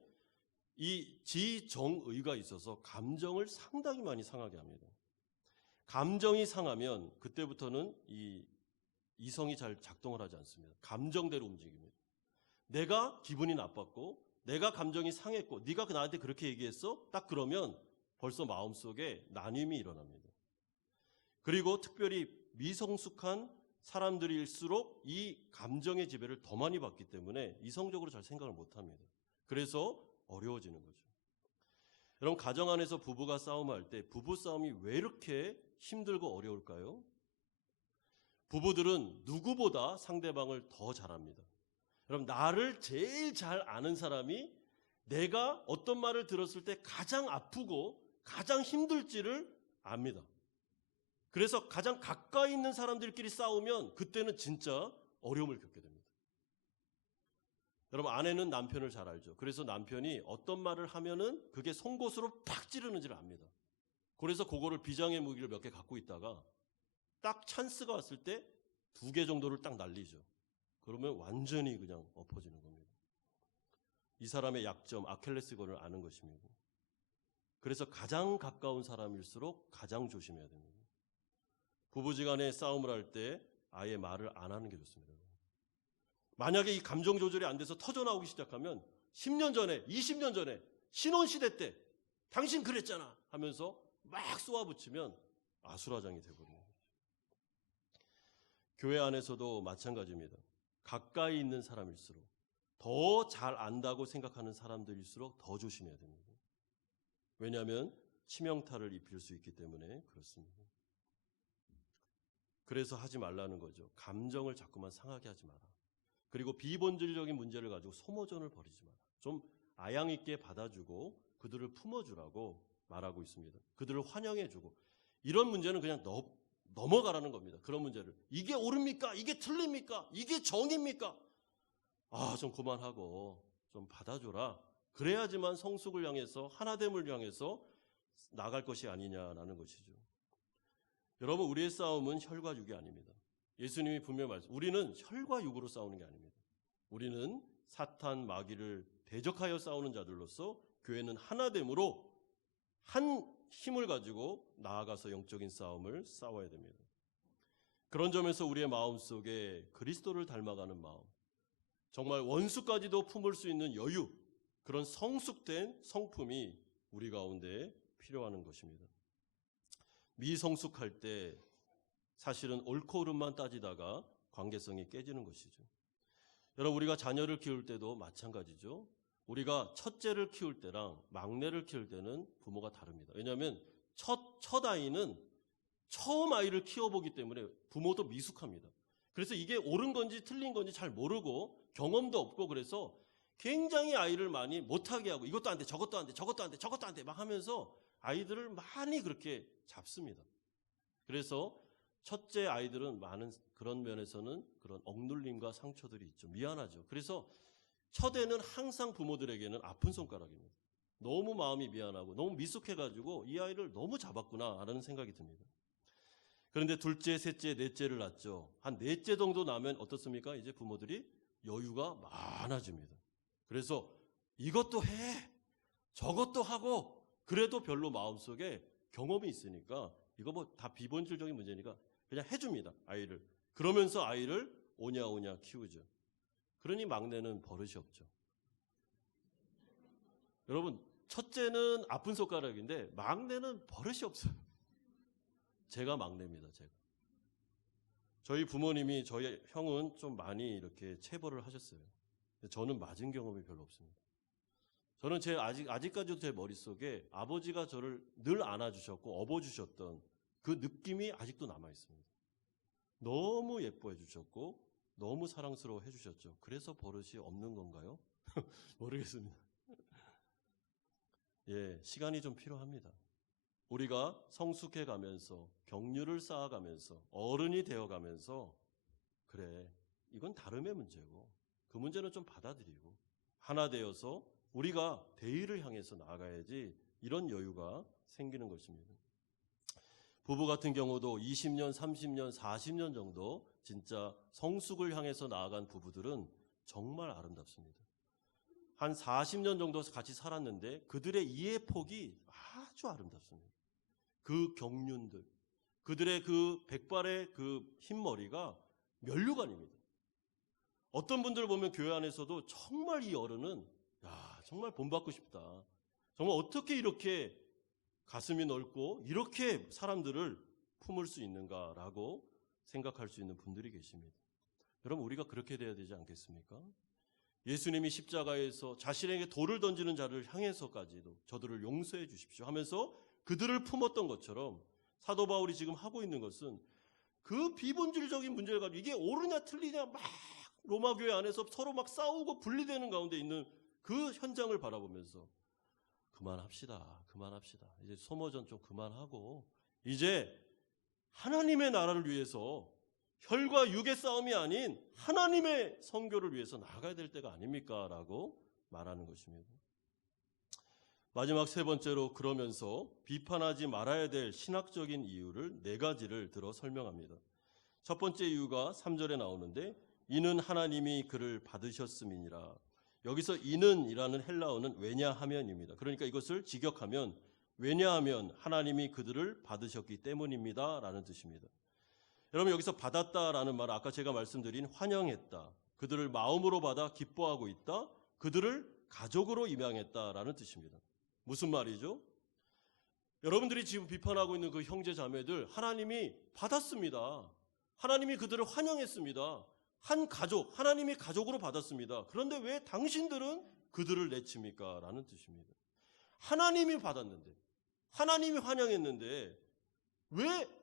이 지정의가 있어서 감정을 상당히 많이 상하게 합니다. 감정이 상하면 그때부터는 이 이성이 잘 작동을 하지 않습니다. 감정대로 움직입니다. 내가 기분이 나빴고 내가 감정이 상했고 네가 나한테 그렇게 얘기했어? 딱 그러면 벌써 마음속에 나눔이 일어납니다. 그리고 특별히 미성숙한 사람들일수록 이 감정의 지배를 더 많이 받기 때문에 이성적으로 잘 생각을 못합니다. 그래서 어려워지는 거죠. 여러분, 가정 안에서 부부가 싸움할 때 부부싸움이 왜 이렇게 힘들고 어려울까요? 부부들은 누구보다 상대방을 더 잘 압니다. 그럼 나를 제일 잘 아는 사람이 내가 어떤 말을 들었을 때 가장 아프고 가장 힘들지를 압니다. 그래서 가장 가까이 있는 사람들끼리 싸우면 그때는 진짜 어려움을 겪게 됩니다. 여러분, 아내는 남편을 잘 알죠. 그래서 남편이 어떤 말을 하면은 그게 송곳으로 팍 찌르는지를 압니다. 그래서 그거를 비장의 무기를 몇 개 갖고 있다가 딱 찬스가 왔을 때 2개 정도를 딱 날리죠. 그러면 완전히 그냥 엎어지는 겁니다. 이 사람의 약점, 아킬레스건을 아는 것입니다. 그래서 가장 가까운 사람일수록 가장 조심해야 됩니다. 부부지간에 싸움을 할 때 아예 말을 안 하는 게 좋습니다. 만약에 이 감정 조절이 안 돼서 터져나오기 시작하면 10년 전에, 20년 전에, 신혼시대 때 당신 그랬잖아 하면서 막 쏘아붙이면 아수라장이 되어버립니다. 교회 안에서도 마찬가지입니다. 가까이 있는 사람일수록 더 잘 안다고 생각하는 사람들일수록 더 조심해야 됩니다. 왜냐하면 치명타를 입힐 수 있기 때문에 그렇습니다. 그래서 하지 말라는 거죠. 감정을 자꾸만 상하게 하지 마라. 그리고 비본질적인 문제를 가지고 소모전을 벌이지 마라. 좀 아양 있게 받아주고 그들을 품어주라고 말하고 있습니다. 그들을 환영해주고 이런 문제는 그냥 넘어가라는 겁니다. 그런 문제를. 이게 옳습니까? 이게 틀립니까? 이게 정입니까? 좀 그만하고 좀 받아줘라. 그래야지만 성숙을 향해서 하나됨을 향해서 나갈 것이 아니냐라는 것이죠. 여러분, 우리의 싸움은 혈과 육이 아닙니다. 예수님이 분명히 말씀, 우리는 혈과 육으로 싸우는 게 아닙니다. 우리는 사탄, 마귀를 대적하여 싸우는 자들로서 교회는 하나됨으로 한 힘을 가지고 나아가서 영적인 싸움을 싸워야 됩니다. 그런 점에서 우리의 마음속에 그리스도를 닮아가는 마음, 정말 원수까지도 품을 수 있는 여유, 그런 성숙된 성품이 우리 가운데 필요한 것입니다. 미성숙할 때 사실은 옳고 그름만 따지다가 관계성이 깨지는 것이죠. 여러분, 우리가 자녀를 키울 때도 마찬가지죠. 우리가 첫째를 키울 때랑 막내를 키울 때는 부모가 다릅니다. 왜냐하면 첫 아이는 처음 아이를 키워보기 때문에 부모도 미숙합니다. 그래서 이게 옳은 건지 틀린 건지 잘 모르고 경험도 없고 그래서 굉장히 아이를 많이 못하게 하고 이것도 안 돼, 저것도 안 돼, 저것도 안 돼, 저것도 안 돼 막 하면서 아이들을 많이 그렇게 잡습니다. 그래서 첫째 아이들은 많은 그런 면에서는 그런 억눌림과 상처들이 있죠. 미안하죠. 그래서 첫애는 항상 부모들에게는 아픈 손가락입니다. 너무 마음이 미안하고 너무 미숙해가지고 이 아이를 너무 잡았구나라는 생각이 듭니다. 그런데 둘째, 셋째, 넷째를 낳죠. 한 넷째 정도 나면 어떻습니까? 이제 부모들이 여유가 많아집니다. 그래서 이것도 해, 저것도 하고 그래도 별로 마음속에 경험이 있으니까 이거 뭐 다 비본질적인 문제니까 그냥 해줍니다. 아이를. 그러면서 아이를 오냐오냐 키우죠. 그러니 막내는 버릇이 없죠. 여러분, 첫째는 아픈 손가락인데 막내는 버릇이 없어요. 제가 막내입니다. 제가. 저희 부모님이 저희 형은 좀 많이 이렇게 체벌을 하셨어요. 저는 맞은 경험이 별로 없습니다. 저는 아직까지도 제 머릿속에 아버지가 저를 늘 안아주셨고 업어주셨던 그 느낌이 아직도 남아있습니다. 너무 예뻐해 주셨고 너무 사랑스러워 해주셨죠. 그래서 버릇이 없는 건가요? 모르겠습니다. 예, 시간이 좀 필요합니다. 우리가 성숙해 가면서 경륜을 쌓아가면서 어른이 되어가면서 그래, 이건 다름의 문제고 그 문제는 좀 받아들이고 하나 되어서 우리가 대의를 향해서 나아가야지 이런 여유가 생기는 것입니다. 부부 같은 경우도 20년, 30년, 40년 정도 진짜 성숙을 향해서 나아간 부부들은 정말 아름답습니다. 한 40년 정도 같이 살았는데 그들의 이해 폭이 아주 아름답습니다. 그 경륜들, 그들의 그 백발의 그 흰머리가 면류관입니다. 어떤 분들 보면 교회 안에서도 정말 이 어른은 정말 본받고 싶다. 정말 어떻게 이렇게 가슴이 넓고 이렇게 사람들을 품을 수 있는가라고 생각할 수 있는 분들이 계십니다. 여러분, 우리가 그렇게 돼야 되지 않겠습니까? 예수님이 십자가에서 자신에게 돌을 던지는 자를 향해서까지도 저들을 용서해 주십시오 하면서 그들을 품었던 것처럼 사도 바울이 지금 하고 있는 것은 그 비본질적인 문제를 가지고 이게 옳으냐 틀리냐 막 로마 교회 안에서 서로 막 싸우고 분리되는 가운데 있는 그 현장을 바라보면서 그만합시다. 이제 소모전 좀 그만하고 이제 하나님의 나라를 위해서 혈과 육의 싸움이 아닌 하나님의 선교를 위해서 나가야 될 때가 아닙니까? 라고 말하는 것입니다. 마지막 세 번째로 그러면서 비판하지 말아야 될 신학적인 이유를 4가지를 들어 설명합니다. 첫 번째 이유가 3절에 나오는데 이는 하나님이 그를 받으셨음이니라. 여기서 이는이라는 헬라어는 왜냐하면입니다. 그러니까 이것을 직역하면 왜냐하면 하나님이 그들을 받으셨기 때문입니다 라는 뜻입니다. 여러분, 여기서 받았다라는 말은 아까 제가 말씀드린 환영했다, 그들을 마음으로 받아 기뻐하고 있다, 그들을 가족으로 입양했다라는 뜻입니다. 무슨 말이죠? 여러분들이 지금 비판하고 있는 그 형제 자매들 하나님이 받았습니다. 하나님이 그들을 환영했습니다. 한 가족, 하나님이 가족으로 받았습니다. 그런데 왜 당신들은 그들을 내칩니까? 라는 뜻입니다. 하나님이 받았는데, 하나님이 환영했는데 왜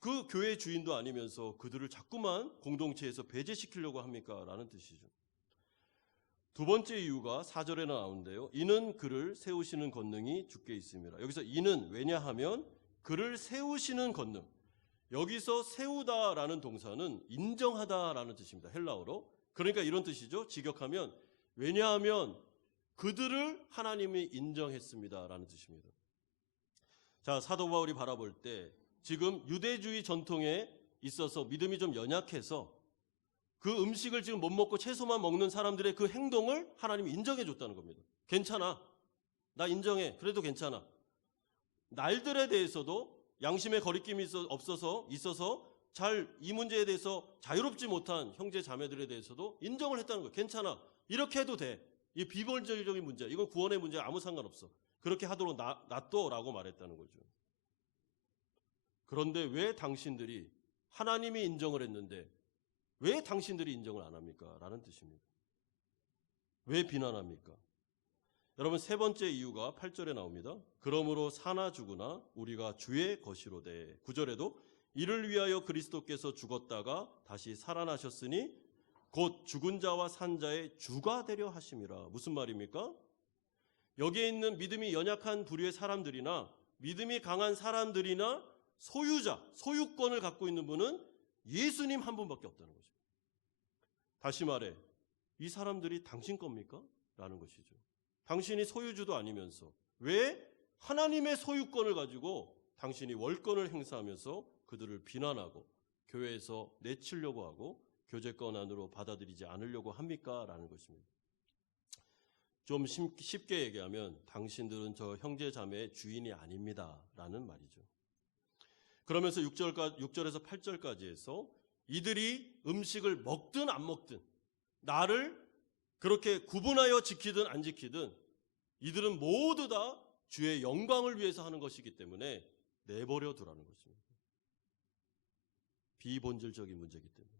그 교회 주인도 아니면서 그들을 자꾸만 공동체에서 배제시키려고 합니까? 라는 뜻이죠. 두 번째 이유가 4절에 나오는데요. 이는 그를 세우시는 권능이 주께 있습니다. 여기서 이는 왜냐하면 그를 세우시는 권능. 여기서 세우다라는 동사는 인정하다라는 뜻입니다. 헬라어로. 그러니까 이런 뜻이죠. 직역하면 왜냐하면 그들을 하나님이 인정했습니다라는 뜻입니다. 자, 사도 바울이 바라볼 때 지금 유대주의 전통에 있어서 믿음이 좀 연약해서 그 음식을 지금 못 먹고 채소만 먹는 사람들의 그 행동을 하나님이 인정해 줬다는 겁니다. 괜찮아. 나 인정해. 그래도 괜찮아. 날들에 대해서도 양심의 거리낌이 있어서 잘 이 문제에 대해서 자유롭지 못한 형제 자매들에 대해서도 인정을 했다는 거예요. 괜찮아. 이렇게 해도 돼. 이 비본질적인 문제, 이건 구원의 문제 아무 상관없어. 그렇게 하도록 놔둬라고 말했다는 거죠. 그런데 왜 당신들이 하나님이 인정을 했는데 왜 당신들이 인정을 안 합니까? 라는 뜻입니다. 왜 비난합니까? 여러분, 세 번째 이유가 8절에 나옵니다. 그러므로 사나 죽으나 우리가 주의 것이로되. 9절에도 이를 위하여 그리스도께서 죽었다가 다시 살아나셨으니 곧 죽은 자와 산 자의 주가 되려 하심이라. 무슨 말입니까? 여기에 있는 믿음이 연약한 부류의 사람들이나 믿음이 강한 사람들이나 소유자, 소유권을 갖고 있는 분은 예수님 한 분밖에 없다는 거죠. 다시 말해, 이 사람들이 당신 겁니까? 라는 것이죠. 당신이 소유주도 아니면서 왜 하나님의 소유권을 가지고 당신이 월권을 행사하면서 그들을 비난하고 교회에서 내치려고 하고 교제권 안으로 받아들이지 않으려고 합니까? 라는 것입니다. 좀 쉽게 얘기하면 당신들은 저 형제 자매의 주인이 아닙니다 라는 말이죠. 그러면서 6절에서 8절까지 해서 이들이 음식을 먹든 안 먹든 나를 그렇게 구분하여 지키든 안 지키든 이들은 모두 다 주의 영광을 위해서 하는 것이기 때문에 내버려 두라는 것입니다. 비본질적인 문제이기 때문에.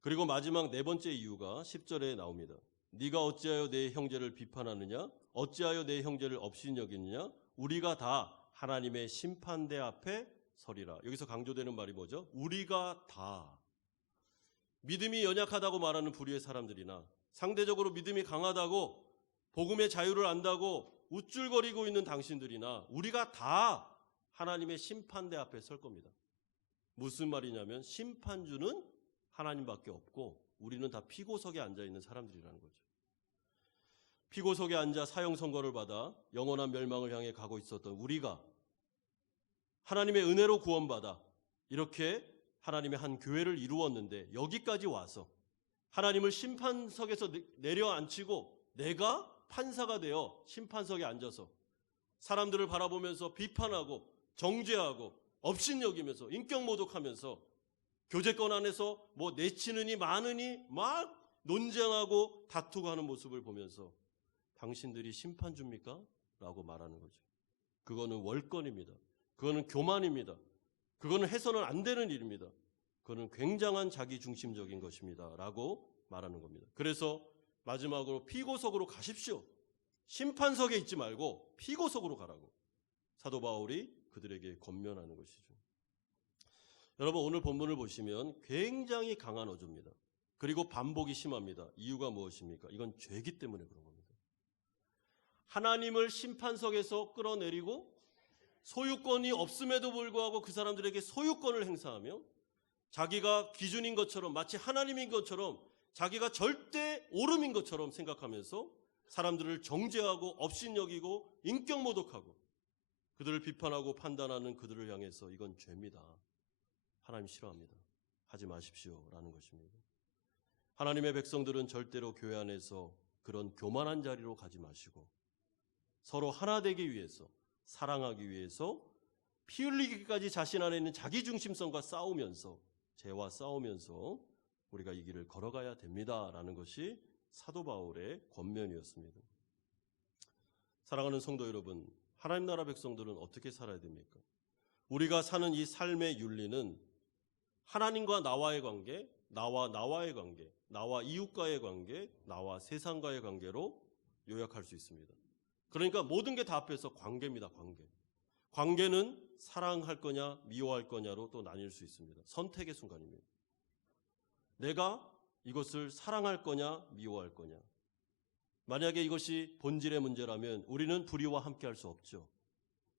그리고 마지막 네 번째 이유가 10절에 나옵니다. 네가 어찌하여 내 형제를 비판하느냐? 어찌하여 내 형제를 업신여기느냐? 우리가 다 하나님의 심판대 앞에 서리라. 여기서 강조되는 말이 뭐죠? 우리가 다. 믿음이 연약하다고 말하는 불의의 사람들이나 상대적으로 믿음이 강하다고 복음의 자유를 안다고 우쭐거리고 있는 당신들이나 우리가 다 하나님의 심판대 앞에 설 겁니다. 무슨 말이냐면 심판주는 하나님밖에 없고 우리는 다 피고석에 앉아있는 사람들이라는 거죠. 피고석에 앉아 사형 선고를 받아 영원한 멸망을 향해 가고 있었던 우리가 하나님의 은혜로 구원받아 이렇게 하나님의 한 교회를 이루었는데 여기까지 와서 하나님을 심판석에서 내려앉히고 내가 판사가 되어 심판석에 앉아서 사람들을 바라보면서 비판하고 정죄하고 업신여기면서 인격 모독하면서 교제권 안에서 뭐 내치느니 마느니 막 논쟁하고 다투고 하는 모습을 보면서 당신들이 심판주입니까? 라고 말하는 거죠. 그거는 월권입니다. 그거는 교만입니다. 그거는 해서는 안 되는 일입니다. 그거는 굉장한 자기중심적인 것입니다. 라고 말하는 겁니다. 그래서 마지막으로 피고석으로 가십시오. 심판석에 있지 말고 피고석으로 가라고 사도 바울이 그들에게 권면하는 것이죠. 여러분 오늘 본문을 보시면 굉장히 강한 어조입니다. 그리고 반복이 심합니다. 이유가 무엇입니까? 이건 죄기 때문에 그런 겁니다. 하나님을 심판석에서 끌어내리고 소유권이 없음에도 불구하고 그 사람들에게 소유권을 행사하며 자기가 기준인 것처럼 마치 하나님인 것처럼 자기가 절대 옳음인 것처럼 생각하면서 사람들을 정죄하고 업신여기고 인격 모독하고 그들을 비판하고 판단하는 그들을 향해서 이건 죄입니다. 하나님 싫어합니다. 하지 마십시오 라는 것입니다. 하나님의 백성들은 절대로 교회 안에서 그런 교만한 자리로 가지 마시고 서로 하나 되기 위해서 사랑하기 위해서 피 흘리기까지 자신 안에 있는 자기중심성과 싸우면서 죄와 싸우면서 우리가 이 길을 걸어가야 됩니다라는 것이 사도 바울의 권면이었습니다. 사랑하는 성도 여러분, 하나님 나라 백성들은 어떻게 살아야 됩니까? 우리가 사는 이 삶의 윤리는 하나님과 나와의 관계, 나와의 관계, 나와 이웃과의 관계, 나와 세상과의 관계로 요약할 수 있습니다. 그러니까 모든 게 다 합해서 관계입니다. 관계. 관계는 사랑할 거냐 미워할 거냐로 또 나뉠 수 있습니다. 선택의 순간입니다. 내가 이것을 사랑할 거냐 미워할 거냐. 만약에 이것이 본질의 문제라면 우리는 불의와 함께할 수 없죠.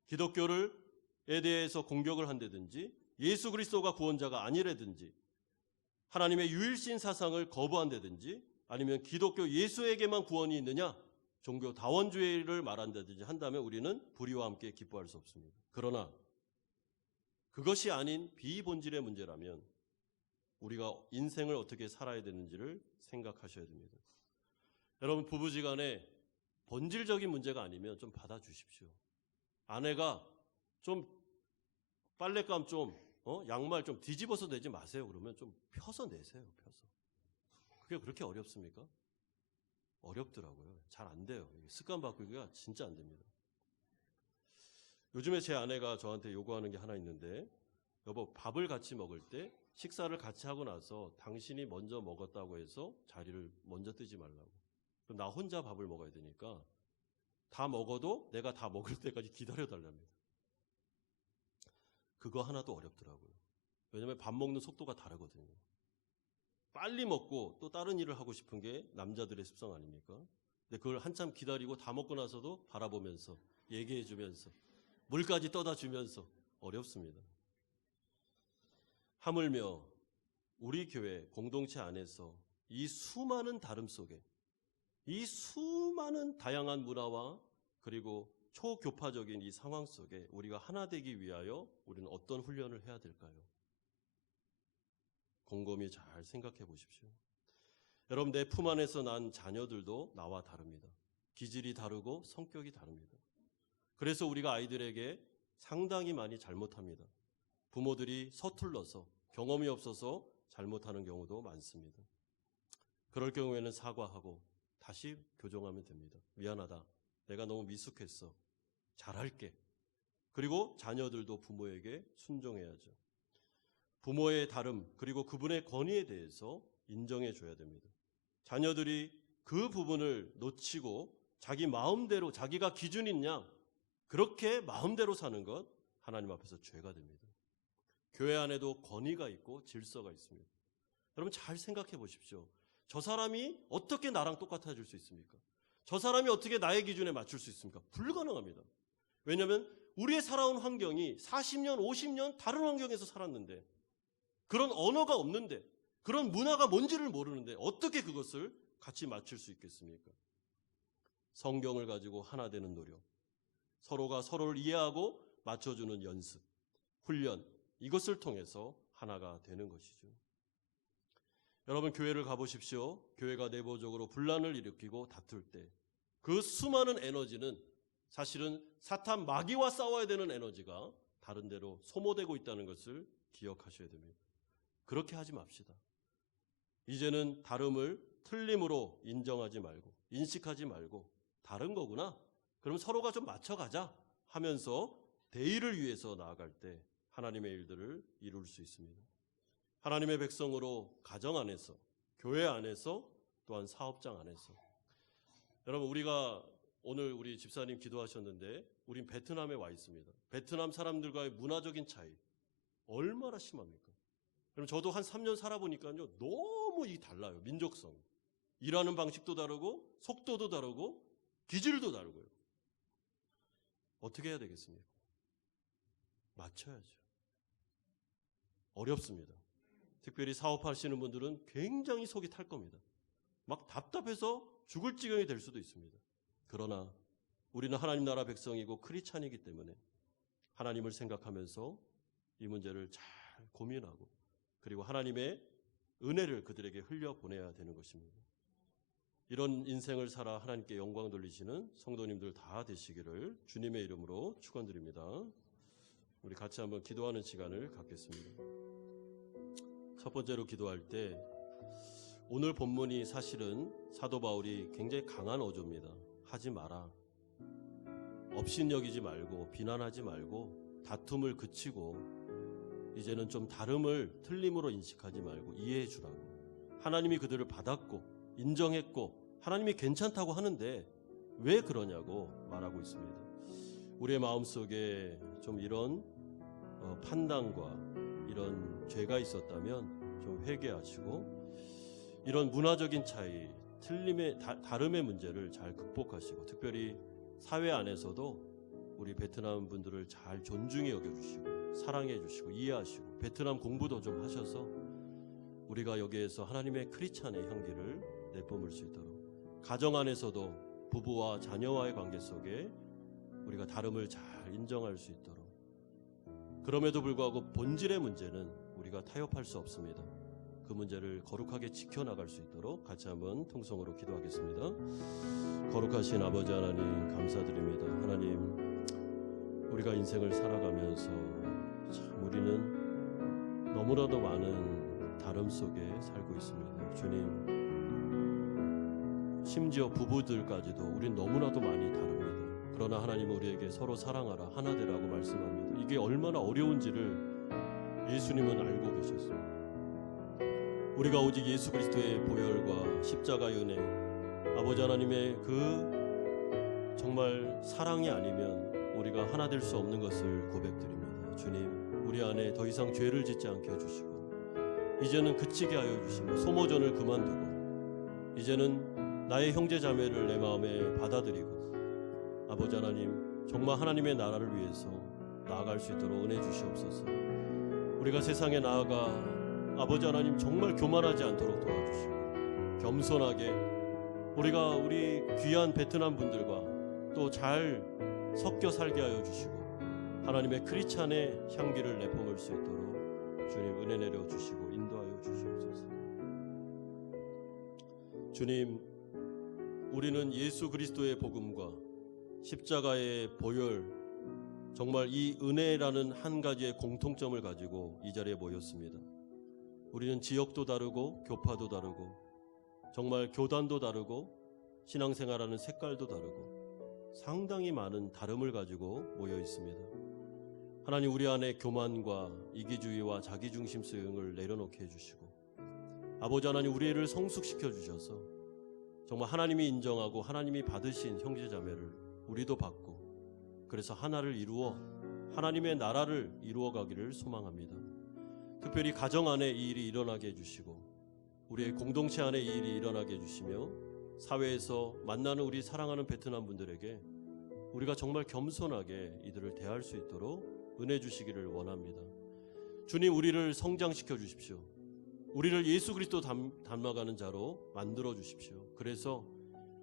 기독교에 대해서 공격을 한다든지 예수 그리스도가 구원자가 아니라든지 하나님의 유일신 사상을 거부한다든지 아니면 기독교 예수에게만 구원이 있느냐 종교 다원주의를 말한다든지 한다면 우리는 불의와 함께 기뻐할 수 없습니다. 그러나 그것이 아닌 비본질의 문제라면 우리가 인생을 어떻게 살아야 되는지를 생각하셔야 됩니다. 여러분 부부지간에 본질적인 문제가 아니면 좀 받아주십시오. 아내가 좀 빨랫감 좀 양말 좀 뒤집어서 내지 마세요. 그러면 좀 펴서 내세요. 펴서. 그게 그렇게 어렵습니까? 어렵더라고요. 잘 안 돼요. 습관 바꾸기가 진짜 안 됩니다. 요즘에 제 아내가 저한테 요구하는 게 하나 있는데 여보 밥을 같이 먹을 때 식사를 같이 하고 나서 당신이 먼저 먹었다고 해서 자리를 먼저 뜨지 말라고. 그럼 나 혼자 밥을 먹어야 되니까 다 먹어도 내가 다 먹을 때까지 기다려달랍니다. 그거 하나도 어렵더라고요. 왜냐하면 밥 먹는 속도가 다르거든요. 빨리 먹고 또 다른 일을 하고 싶은 게 남자들의 습성 아닙니까? 근데 그걸 한참 기다리고 다 먹고 나서도 바라보면서 얘기해주면서 물까지 떠다 주면서 어렵습니다. 하물며 우리 교회 공동체 안에서 이 수많은 다름 속에 이 수많은 다양한 문화와 그리고 초교파적인 이 상황 속에 우리가 하나 되기 위하여 우리는 어떤 훈련을 해야 될까요? 곰곰이 잘 생각해 보십시오. 여러분 내 품 안에서 난 자녀들도 나와 다릅니다. 기질이 다르고 성격이 다릅니다. 그래서 우리가 아이들에게 상당히 많이 잘못합니다. 부모들이 서툴러서 경험이 없어서 잘못하는 경우도 많습니다. 그럴 경우에는 사과하고 다시 교정하면 됩니다. 미안하다. 내가 너무 미숙했어. 잘할게. 그리고 자녀들도 부모에게 순종해야죠. 부모의 다름 그리고 그분의 권위에 대해서 인정해 줘야 됩니다. 자녀들이 그 부분을 놓치고 자기 마음대로 자기가 기준인 양 그렇게 마음대로 사는 것 하나님 앞에서 죄가 됩니다. 교회 안에도 권위가 있고 질서가 있습니다. 여러분 잘 생각해 보십시오. 저 사람이 어떻게 나랑 똑같아질 수 있습니까? 저 사람이 어떻게 나의 기준에 맞출 수 있습니까? 불가능합니다. 왜냐하면 우리의 살아온 환경이 40년, 50년 다른 환경에서 살았는데, 그런 언어가 없는데, 그런 문화가 뭔지를 모르는데 어떻게 그것을 같이 맞출 수 있겠습니까? 성경을 가지고 하나 되는 노력, 서로가 서로를 이해하고 맞춰주는 연습, 훈련, 이것을 통해서 하나가 되는 것이죠. 여러분 교회를 가보십시오. 교회가 내부적으로 분란을 일으키고 다툴 때 그 수많은 에너지는 사실은 사탄 마귀와 싸워야 되는 에너지가 다른 데로 소모되고 있다는 것을 기억하셔야 됩니다. 그렇게 하지 맙시다. 이제는 다름을 틀림으로 인정하지 말고 인식하지 말고 다른 거구나. 그럼 서로가 좀 맞춰가자 하면서 대의를 위해서 나아갈 때 하나님의 일들을 이룰 수 있습니다. 하나님의 백성으로 가정 안에서, 교회 안에서, 또한 사업장 안에서. 여러분 우리가 오늘 우리 집사님 기도하셨는데 우린 베트남에 와 있습니다. 베트남 사람들과의 문화적인 차이 얼마나 심합니까? 그럼 저도 한 3년 살아보니까요 너무 달라요. 민족성. 일하는 방식도 다르고 속도도 다르고 기질도 다르고요. 어떻게 해야 되겠습니까? 맞춰야죠. 어렵습니다. 특별히 사업하시는 분들은 굉장히 속이 탈 겁니다. 막 답답해서 죽을 지경이 될 수도 있습니다. 그러나 우리는 하나님 나라 백성이고 크리스찬이기 때문에 하나님을 생각하면서 이 문제를 잘 고민하고 그리고 하나님의 은혜를 그들에게 흘려보내야 되는 것입니다. 이런 인생을 살아 하나님께 영광 돌리시는 성도님들 다 되시기를 주님의 이름으로 축원드립니다. 우리 같이 한번 기도하는 시간을 갖겠습니다. 첫 번째로 기도할 때 오늘 본문이 사실은 사도 바울이 굉장히 강한 어조입니다. 하지 마라. 업신여기지 말고 비난하지 말고 다툼을 그치고 이제는 좀 다름을 틀림으로 인식하지 말고 이해해 주라고. 하나님이 그들을 받았고 인정했고 하나님이 괜찮다고 하는데 왜 그러냐고 말하고 있습니다. 우리의 마음속에 좀 이런 판단과 이런 죄가 있었다면 좀 회개하시고 이런 문화적인 차이, 다름의 문제를 잘 극복하시고 특별히 사회 안에서도 우리 베트남 분들을 잘 존중히 여겨주시고 사랑해 주시고 이해하시고 베트남 공부도 좀 하셔서 우리가 여기에서 하나님의 크리스찬의 향기를 내뿜을 수 있도록 가정 안에서도 부부와 자녀와의 관계 속에 우리가 다름을 잘 인정할 수 있도록 그럼에도 불구하고 본질의 문제는 우리가 타협할 수 없습니다. 그 문제를 거룩하게 지켜나갈 수 있도록 같이 한번 통성으로 기도하겠습니다. 거룩하신 아버지 하나님 감사드립니다. 하나님 우리가 인생을 살아가면서 참 우리는 너무나도 많은 다름 속에 살고 있습니다. 주님 심지어 부부들까지도 우린 너무나도 많이 다릅니다. 그러나 하나님은 우리에게 서로 사랑하라 하나 되라고 말씀합니다. 이게 얼마나 어려운지를 예수님은 알고 계셨습니다. 우리가 오직 예수 그리스도의 보혈과 십자가의 은혜 아버지 하나님의 그 정말 사랑이 아니면 우리가 하나 될 수 없는 것을 고백드립니다. 주님 우리 안에 더 이상 죄를 짓지 않게 해주시고 이제는 그치게 하여 주시고 소모전을 그만두고 이제는 나의 형제 자매를 내 마음에 받아들이고 아버지 하나님 정말 하나님의 나라를 위해서 나아갈 수 있도록 은혜 주시옵소서. 우리가 세상에 나아가 아버지 하나님 정말 교만하지 않도록 도와주시고 겸손하게 우리가 우리 귀한 베트남 분들과 또 잘 섞여 살게 하여 주시고 하나님의 크리스찬의 향기를 내뿜을 수 있도록 주님 은혜 내려 주시고 인도하여 주시옵소서. 주님 우리는 예수 그리스도의 복음과 십자가의 보혈 정말 이 은혜라는 한 가지의 공통점을 가지고 이 자리에 모였습니다. 우리는 지역도 다르고 교파도 다르고 정말 교단도 다르고 신앙생활하는 색깔도 다르고 상당히 많은 다름을 가지고 모여 있습니다. 하나님 우리 안에 교만과 이기주의와 자기중심성을 내려놓게 해주시고 아버지 하나님 우리를 성숙시켜 주셔서 정말 하나님이 인정하고 하나님이 받으신 형제자매를 우리도 받고 그래서 하나를 이루어 하나님의 나라를 이루어가기를 소망합니다. 특별히 가정 안에 이 일이 일어나게 해주시고 우리의 공동체 안에 이 일이 일어나게 해주시며 사회에서 만나는 우리 사랑하는 베트남 분들에게 우리가 정말 겸손하게 이들을 대할 수 있도록 은혜 주시기를 원합니다. 주님, 우리를 성장시켜 주십시오. 우리를 예수 그리스도 닮아가는 자로 만들어 주십시오. 그래서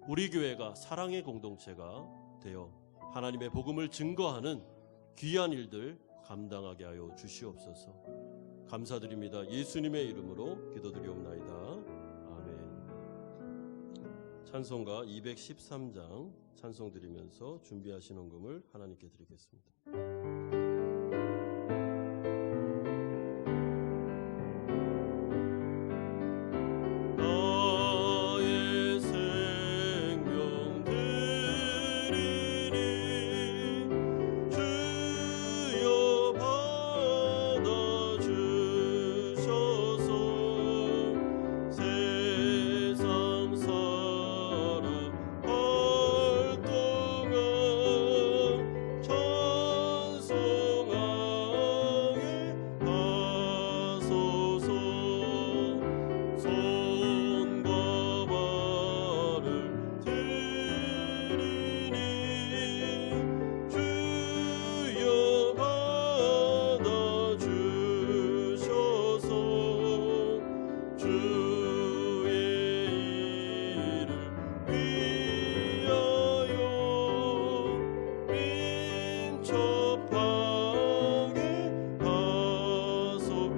우리 교회가 사랑의 공동체가 되어 하나님의 복음을 증거하는 귀한 일들 감당하게 하여 주시옵소서. 감사드립니다. 예수님의 이름으로 기도드리옵나이다. 아멘. 찬송가 213장 찬송 드리면서 준비하신 헌금을 하나님께 드리겠습니다.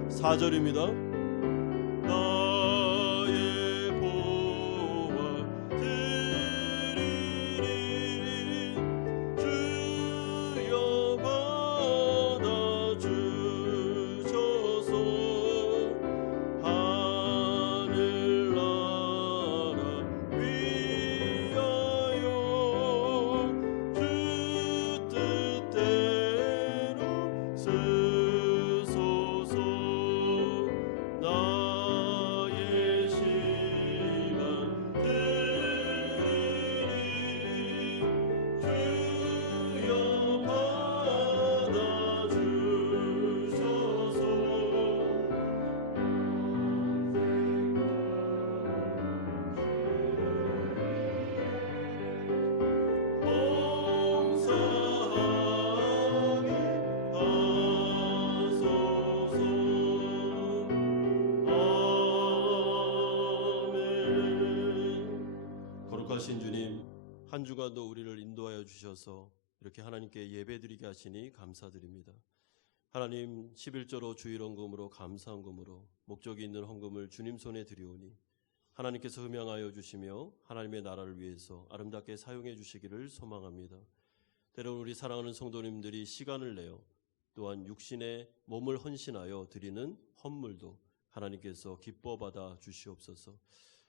사절입니다. 나의 보화 드리리 주여 받아 주셔서 하늘나라 위하여 주 뜻대로 쓰소서. 나의 시간 드리리 주여 받아 주셔서 봉사하게 하소서. 거룩하신 주님, 한 주간도 우리를 인도하여 주셔서 이렇게 하나님께 예배드리게 하시니 감사드립니다. 하나님, 11조로 주일헌금으로 감사헌금으로 목적이 있는 헌금을 주님 손에 드리오니 하나님께서 흠양하여 주시며 하나님의 나라를 위해서 아름답게 사용해 주시기를 소망합니다. 때로는 우리 사랑하는 성도님들이 시간을 내어 또한 육신의 몸을 헌신하여 드리는 헌물도 하나님께서 기뻐 받아 주시옵소서.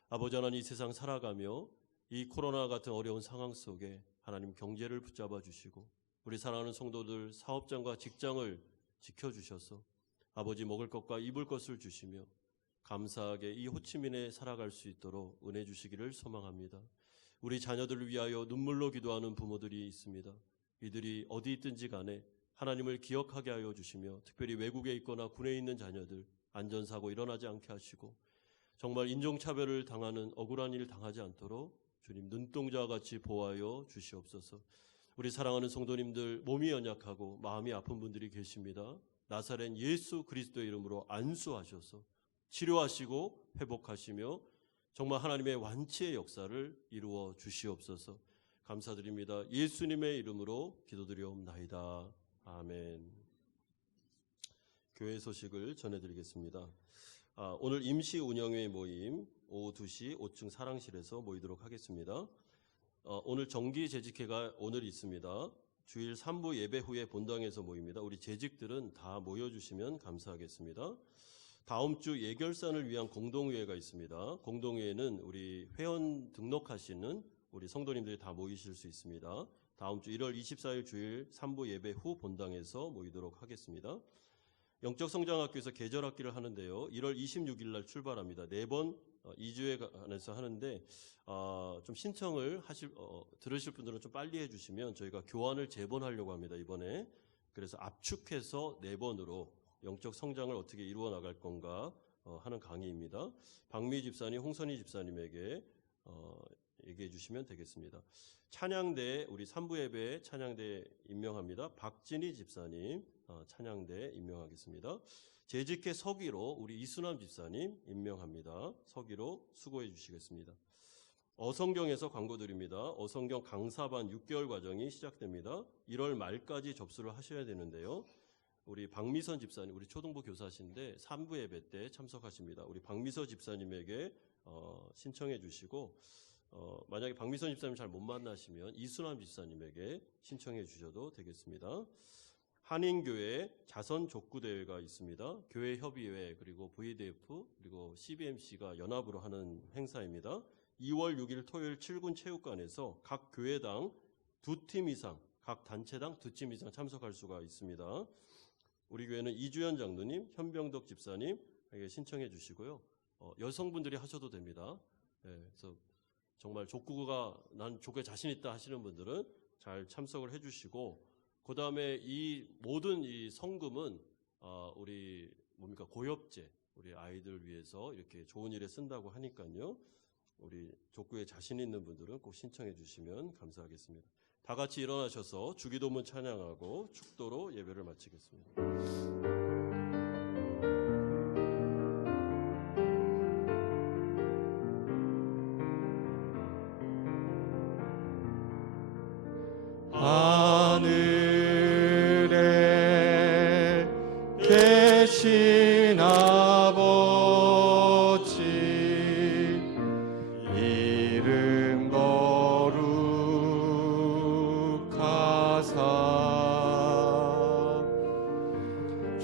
아버지 하나님, 이 세상 살아가며 이 코로나 같은 어려운 상황 속에 하나님 경제를 붙잡아 주시고 우리 사랑하는 성도들 사업장과 직장을 지켜주셔서 아버지 먹을 것과 입을 것을 주시며 감사하게 이 호치민에 살아갈 수 있도록 은혜 주시기를 소망합니다. 우리 자녀들을 위하여 눈물로 기도하는 부모들이 있습니다. 이들이 어디 있든지 간에 하나님을 기억하게 하여 주시며 특별히 외국에 있거나 군에 있는 자녀들 안전사고 일어나지 않게 하시고 정말 인종차별을 당하는 억울한 일 당하지 않도록 주님 눈동자와 같이 보호하여 주시옵소서. 우리 사랑하는 성도님들 몸이 연약하고 마음이 아픈 분들이 계십니다. 나사렛 예수 그리스도의 이름으로 안수하셔서 치료하시고 회복하시며 정말 하나님의 완치의 역사를 이루어 주시옵소서. 감사드립니다. 예수님의 이름으로 기도드리옵나이다. 아멘. 교회 소식을 전해드리겠습니다. 오늘 임시 운영회 모임 오후 2시 5층 사랑실에서 모이도록 하겠습니다. 오늘 정기 재직회가 오늘 있습니다. 주일 3부 예배 후에 본당에서 모입니다. 우리 재직들은 다 모여주시면 감사하겠습니다. 다음 주 예결산을 위한 공동회의가 있습니다. 공동회의는 우리 회원 등록하시는 우리 성도님들이 다 모이실 수 있습니다. 다음 주 1월 24일 주일 3부 예배 후 본당에서 모이도록 하겠습니다. 영적성장학교에서 계절학기를 하는데요. 1월 26일 날 출발합니다. 4번 2주에 관해서 하는데 좀 신청을 들으실 분들은 좀 빨리 해주시면 저희가 교환을 재번하려고 합니다. 이번에. 그래서 압축해서 4번으로 영적 성장을 어떻게 이루어 나갈 건가 하는 강의입니다. 박미 집사님, 홍선희 집사님에게 얘기해 주시면 되겠습니다. 찬양대 우리 3부 예배 찬양대 임명합니다. 박진희 집사님 찬양대 임명하겠습니다. 재직회 서기로 우리 이순남 집사님 임명합니다. 서기로 수고해 주시겠습니다. 어성경에서 광고 드립니다. 어성경 강사반 6개월 과정이 시작됩니다. 1월 말까지 접수를 하셔야 되는데요. 우리 박미선 집사님, 우리 초등부 교사신데 3부 예배 때 참석하십니다. 우리 박미선 집사님에게 신청해 주시고 만약에 박미선 집사님 잘 못 만나시면 이순남 집사님에게 신청해 주셔도 되겠습니다. 한인교회 자선 족구 대회가 있습니다. 교회 협의회 그리고 VDF 그리고 CBMC가 연합으로 하는 행사입니다. 2월 6일 토요일 7군 체육관에서 각 교회당 2팀 이상, 각 단체당 2팀 이상 참석할 수가 있습니다. 우리 교회는 이주연 장로님, 현병덕 집사님에게 신청해 주시고요. 여성분들이 하셔도 됩니다. 그래서 정말 족구가 난 족구에 자신 있다 하시는 분들은 잘 참석을 해주시고, 그 다음에 이 모든 이 성금은 우리 고엽제 우리 아이들 위해서 이렇게 좋은 일에 쓴다고 하니까요. 우리 족구에 자신 있는 분들은 꼭 신청해 주시면 감사하겠습니다. 다 같이 일어나셔서 주기도문 찬양하고 축도로 예배를 마치겠습니다. 하늘에 계신 아버지 이름 거룩하사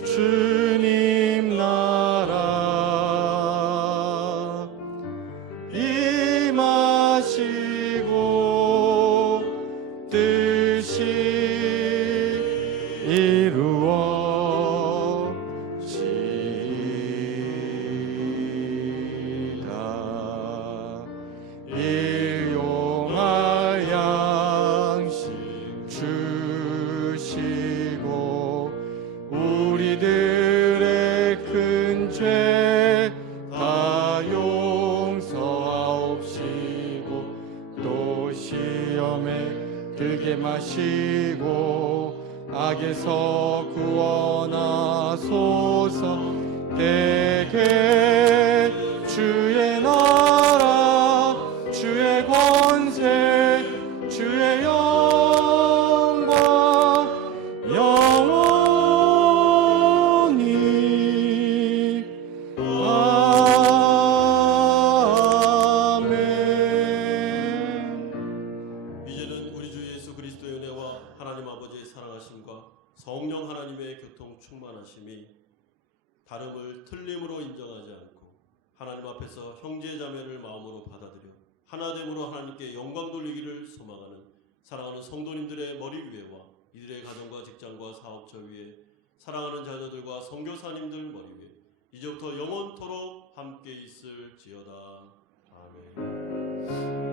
주님 나라 임하시고 뜻이 이루어지이다. 일용할 양식 주시고 우리들의 큰 죄 다 용서하옵시고 또 시험에 들게 마시고 악에서 구원하소서. 대개 주의 나라 주의 권세 주의 영광 영원히 아멘. 이제는 우리 주 예수 그리스도의 은혜와 하나님 아버지의 사랑하심과 성령 하나님의 교통 충만하심이 다름을 틀림으로 인정하지 않고 하나님 앞에서 형제 자매를 마음으로 받아들여 하나됨으로 하나님께 영광 돌리기를 소망하는 사랑하는 성도님들의 머리 위에와 이들의 가정과 직장과 사업처 위에 사랑하는 자녀들과 선교사님들 머리 위에 이제부터 영원토록 함께 있을지어다. 아멘.